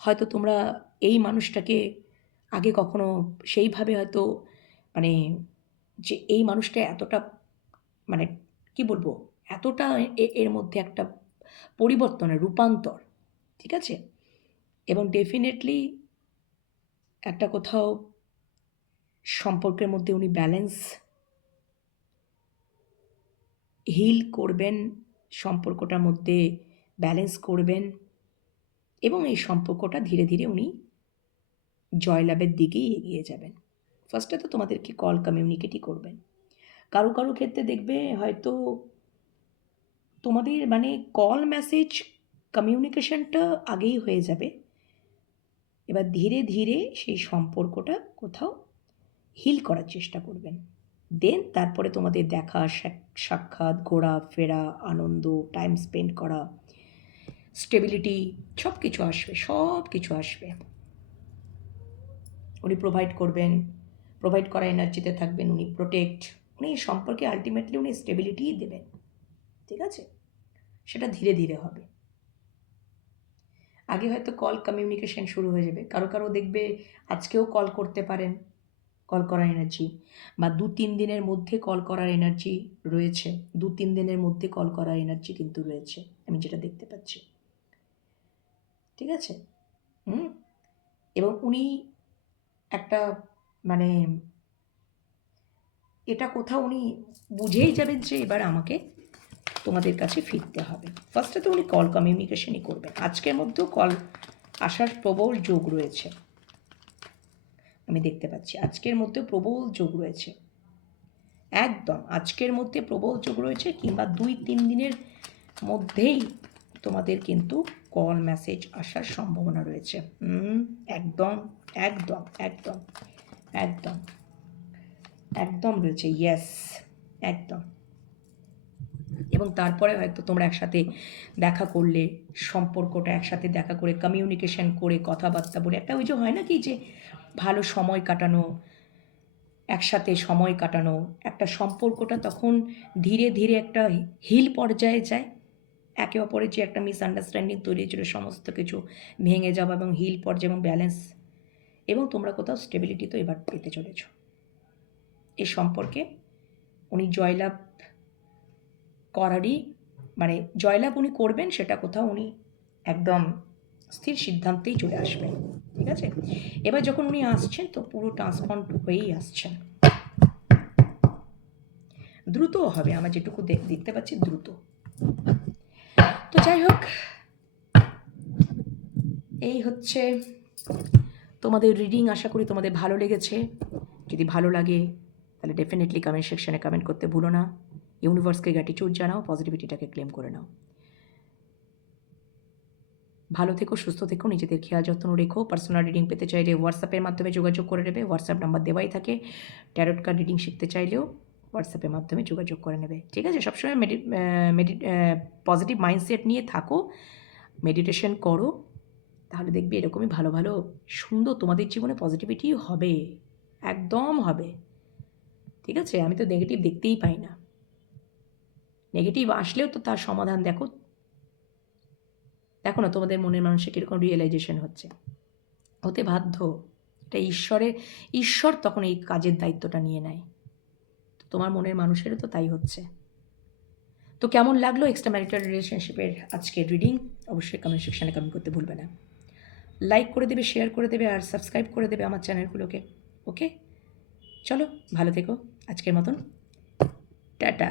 হয়তো তোমরা এই মানুষটাকে আগে কখনো সেইভাবে হয়তো মানে যে এই মানুষটা এতটা মানে কি বলবো, এতটা এর মধ্যে একটা পরিবর্তনের রূপান্তর, ঠিক আছে, এবং ডেফিনেটলি একটা কোথাও সম্পর্কের মধ্যে উনি ব্যালেন্স হিল করবেন, সম্পর্কটার মধ্যে ব্যালেন্স করবেন এবং এই সম্পর্কটা ধীরে ধীরে উনি জয়লাভের দিকেই এগিয়ে যাবেন। ফার্স্টে তো তোমাদেরকে কল কমিউনিকেটই করবেন। কারো কারো ক্ষেত্রে দেখবে হয়তো তোমাদের মানে কল মেসেজ কমিউনিকেশনটা আগেই হয়ে যাবে, এবার ধীরে ধীরে সেই সম্পর্কটা কোথাও হিল করার চেষ্টা করবেন। দেন তারপরে তোমাদের দেখা সাক্ষাৎ, ঘোরা ফেরা, আনন্দ, টাইম স্পেন্ড করা, স্টেবিলিটি, সব কিছু আসবে, সব কিছু আসবে। উনি প্রোভাইড করবেন, প্রোভাইড করা এনার্জিতে থাকবেন, উনি প্রোটেক্ট, উনি সম্পর্কে আলটিমেটলি উনি স্টেবিলিটিই দেবেন, ঠিক আছে, সেটা ধীরে ধীরে হবে। আগে হয়তো কল কমিউনিকেশন শুরু হয়ে যাবে, কারো কারো দেখবে আজকেও কল করতে পারেন, কল করার এনার্জি, বা 2-3 দিনের মধ্যে কল করার এনার্জি রয়েছে, 2-3 দিনের মধ্যে কল করার এনার্জি কিন্তু রয়েছে, আমি যেটা দেখতে পাচ্ছি, ঠিক আছে। এবং উনি একটা মানে এটা কোথাও উনি বুঝেই যাবেন যে এবার আমাকে তোমাদের কাছে ফিরতে হবে। ফার্স্টে তো উনি কল কমিউনিকেশনই করবেন, আজকের মধ্যেও কল আসার প্রবল যোগ রয়েছে, আমি দেখতে পাচ্ছি আজকের মধ্যে প্রবল যোগ রয়েছে, একদম আজকের মধ্যে প্রবল যোগ রয়েছে, কিংবা 2-3 দিনের মধ্যেই তোমাদের কিন্তু কল মেসেজ আসার সম্ভাবনা রয়েছে। একদম একদম একদম একদম একদম রয়েছে, ইয়েস, একদম। এবং তারপরে হয়তো তোমরা একসাথে দেখা করলে, সম্পর্কটা একসাথে দেখা করে কমিউনিকেশন করে কথাবার্তা বলে একটা ওই যে হয় না কি যে ভালো সময় কাটানো, একসাথে সময় কাটানো, একটা সম্পর্কটা তখন ধীরে ধীরে একটা হিল পর্যায়ে যায়, একে অপরের যে একটা মিসআন্ডারস্ট্যান্ডিং তৈরি হয়েছিল সমস্ত কিছু ভেঙে যাওয়া এবং হিল পর্যায়ে এবং ব্যালেন্স, এবং তোমরা কোথাও স্টেবিলিটি তো এবার পেতে চলেছ। এই সম্পর্কে উনি জয়লাভ করারই মানে জয়লাভ উনি করবেন, সেটা কোথাও উনি একদম স্থির সিদ্ধান্তেই চলে আসবেন, ঠিক আছে। এবার যখন উনি আসছেন তো পুরো ট্রান্সফর্ম হয়েই আসছেন, দ্রুতও হবে, আমার যেটুকু দেখতে পাচ্ছি দ্রুত। তো যাই হোক, এই হচ্ছে তোমাদের রিডিং। আশা করি তোমাদের ভালো লেগেছে। যদি ভালো লাগে তাহলে ডেফিনেটলি কমেন্ট সেকশনে কমেন্ট করতে ভুলো না। ইউনিভার্সকে গ্র্যাটিটিউড জানাও, পজিটিভিটিটাকে ক্লেম করে নাও। ভালো থেকো, সুস্থ থেকো, নিজেদের খেয়াল যত্ন রেখো। পার্সোনাল রিডিং পেতে চাইলে হোয়াটসঅ্যাপের মাধ্যমে যোগাযোগ করে নেবে, হোয়াটসঅ্যাপ নাম্বার দেওয়াই থাকে। ট্যারোট কার্ড রিডিং শিখতে চাইলেও হোয়াটসঅ্যাপের মাধ্যমে যোগাযোগ করে নেবে, ঠিক আছে? সবসময় পজিটিভ মাইন্ডসেট নিয়ে থাকো, মেডিটেশন করো, তাহলে দেখবে এরকমই ভালো ভালো সুন্দর তোমাদের জীবনে পজিটিভিটি হবে, একদম হবে, ঠিক আছে? আমি তো নেগেটিভ দেখতেই পাই না। নেগেটিভ আসলেও তো তার সমাধান দেখো দেখো না তোমাদের মনের মানুষের কীরকম রিয়েলাইজেশন হচ্ছে, হতে বাধ্য। এটা ঈশ্বর তখন এই কাজের দায়িত্বটা নিয়ে নেয়। তো তোমার মনের মানুষেরও তো তাই হচ্ছে। তো কেমন লাগলো এক্সট্রা ম্যারিটাল রিলেশনশিপের আজকের রিডিং? অবশ্যই কমেন্ট সেকশানে কমেন্ট করতে ভুলবে না। লাইক করে দেবে, শেয়ার করে দেবে, আর সাবস্ক্রাইব করে দেবে আমার চ্যানেলগুলোকে। ওকে, চলো ভালো থেকো, আজকের মতন টাটা।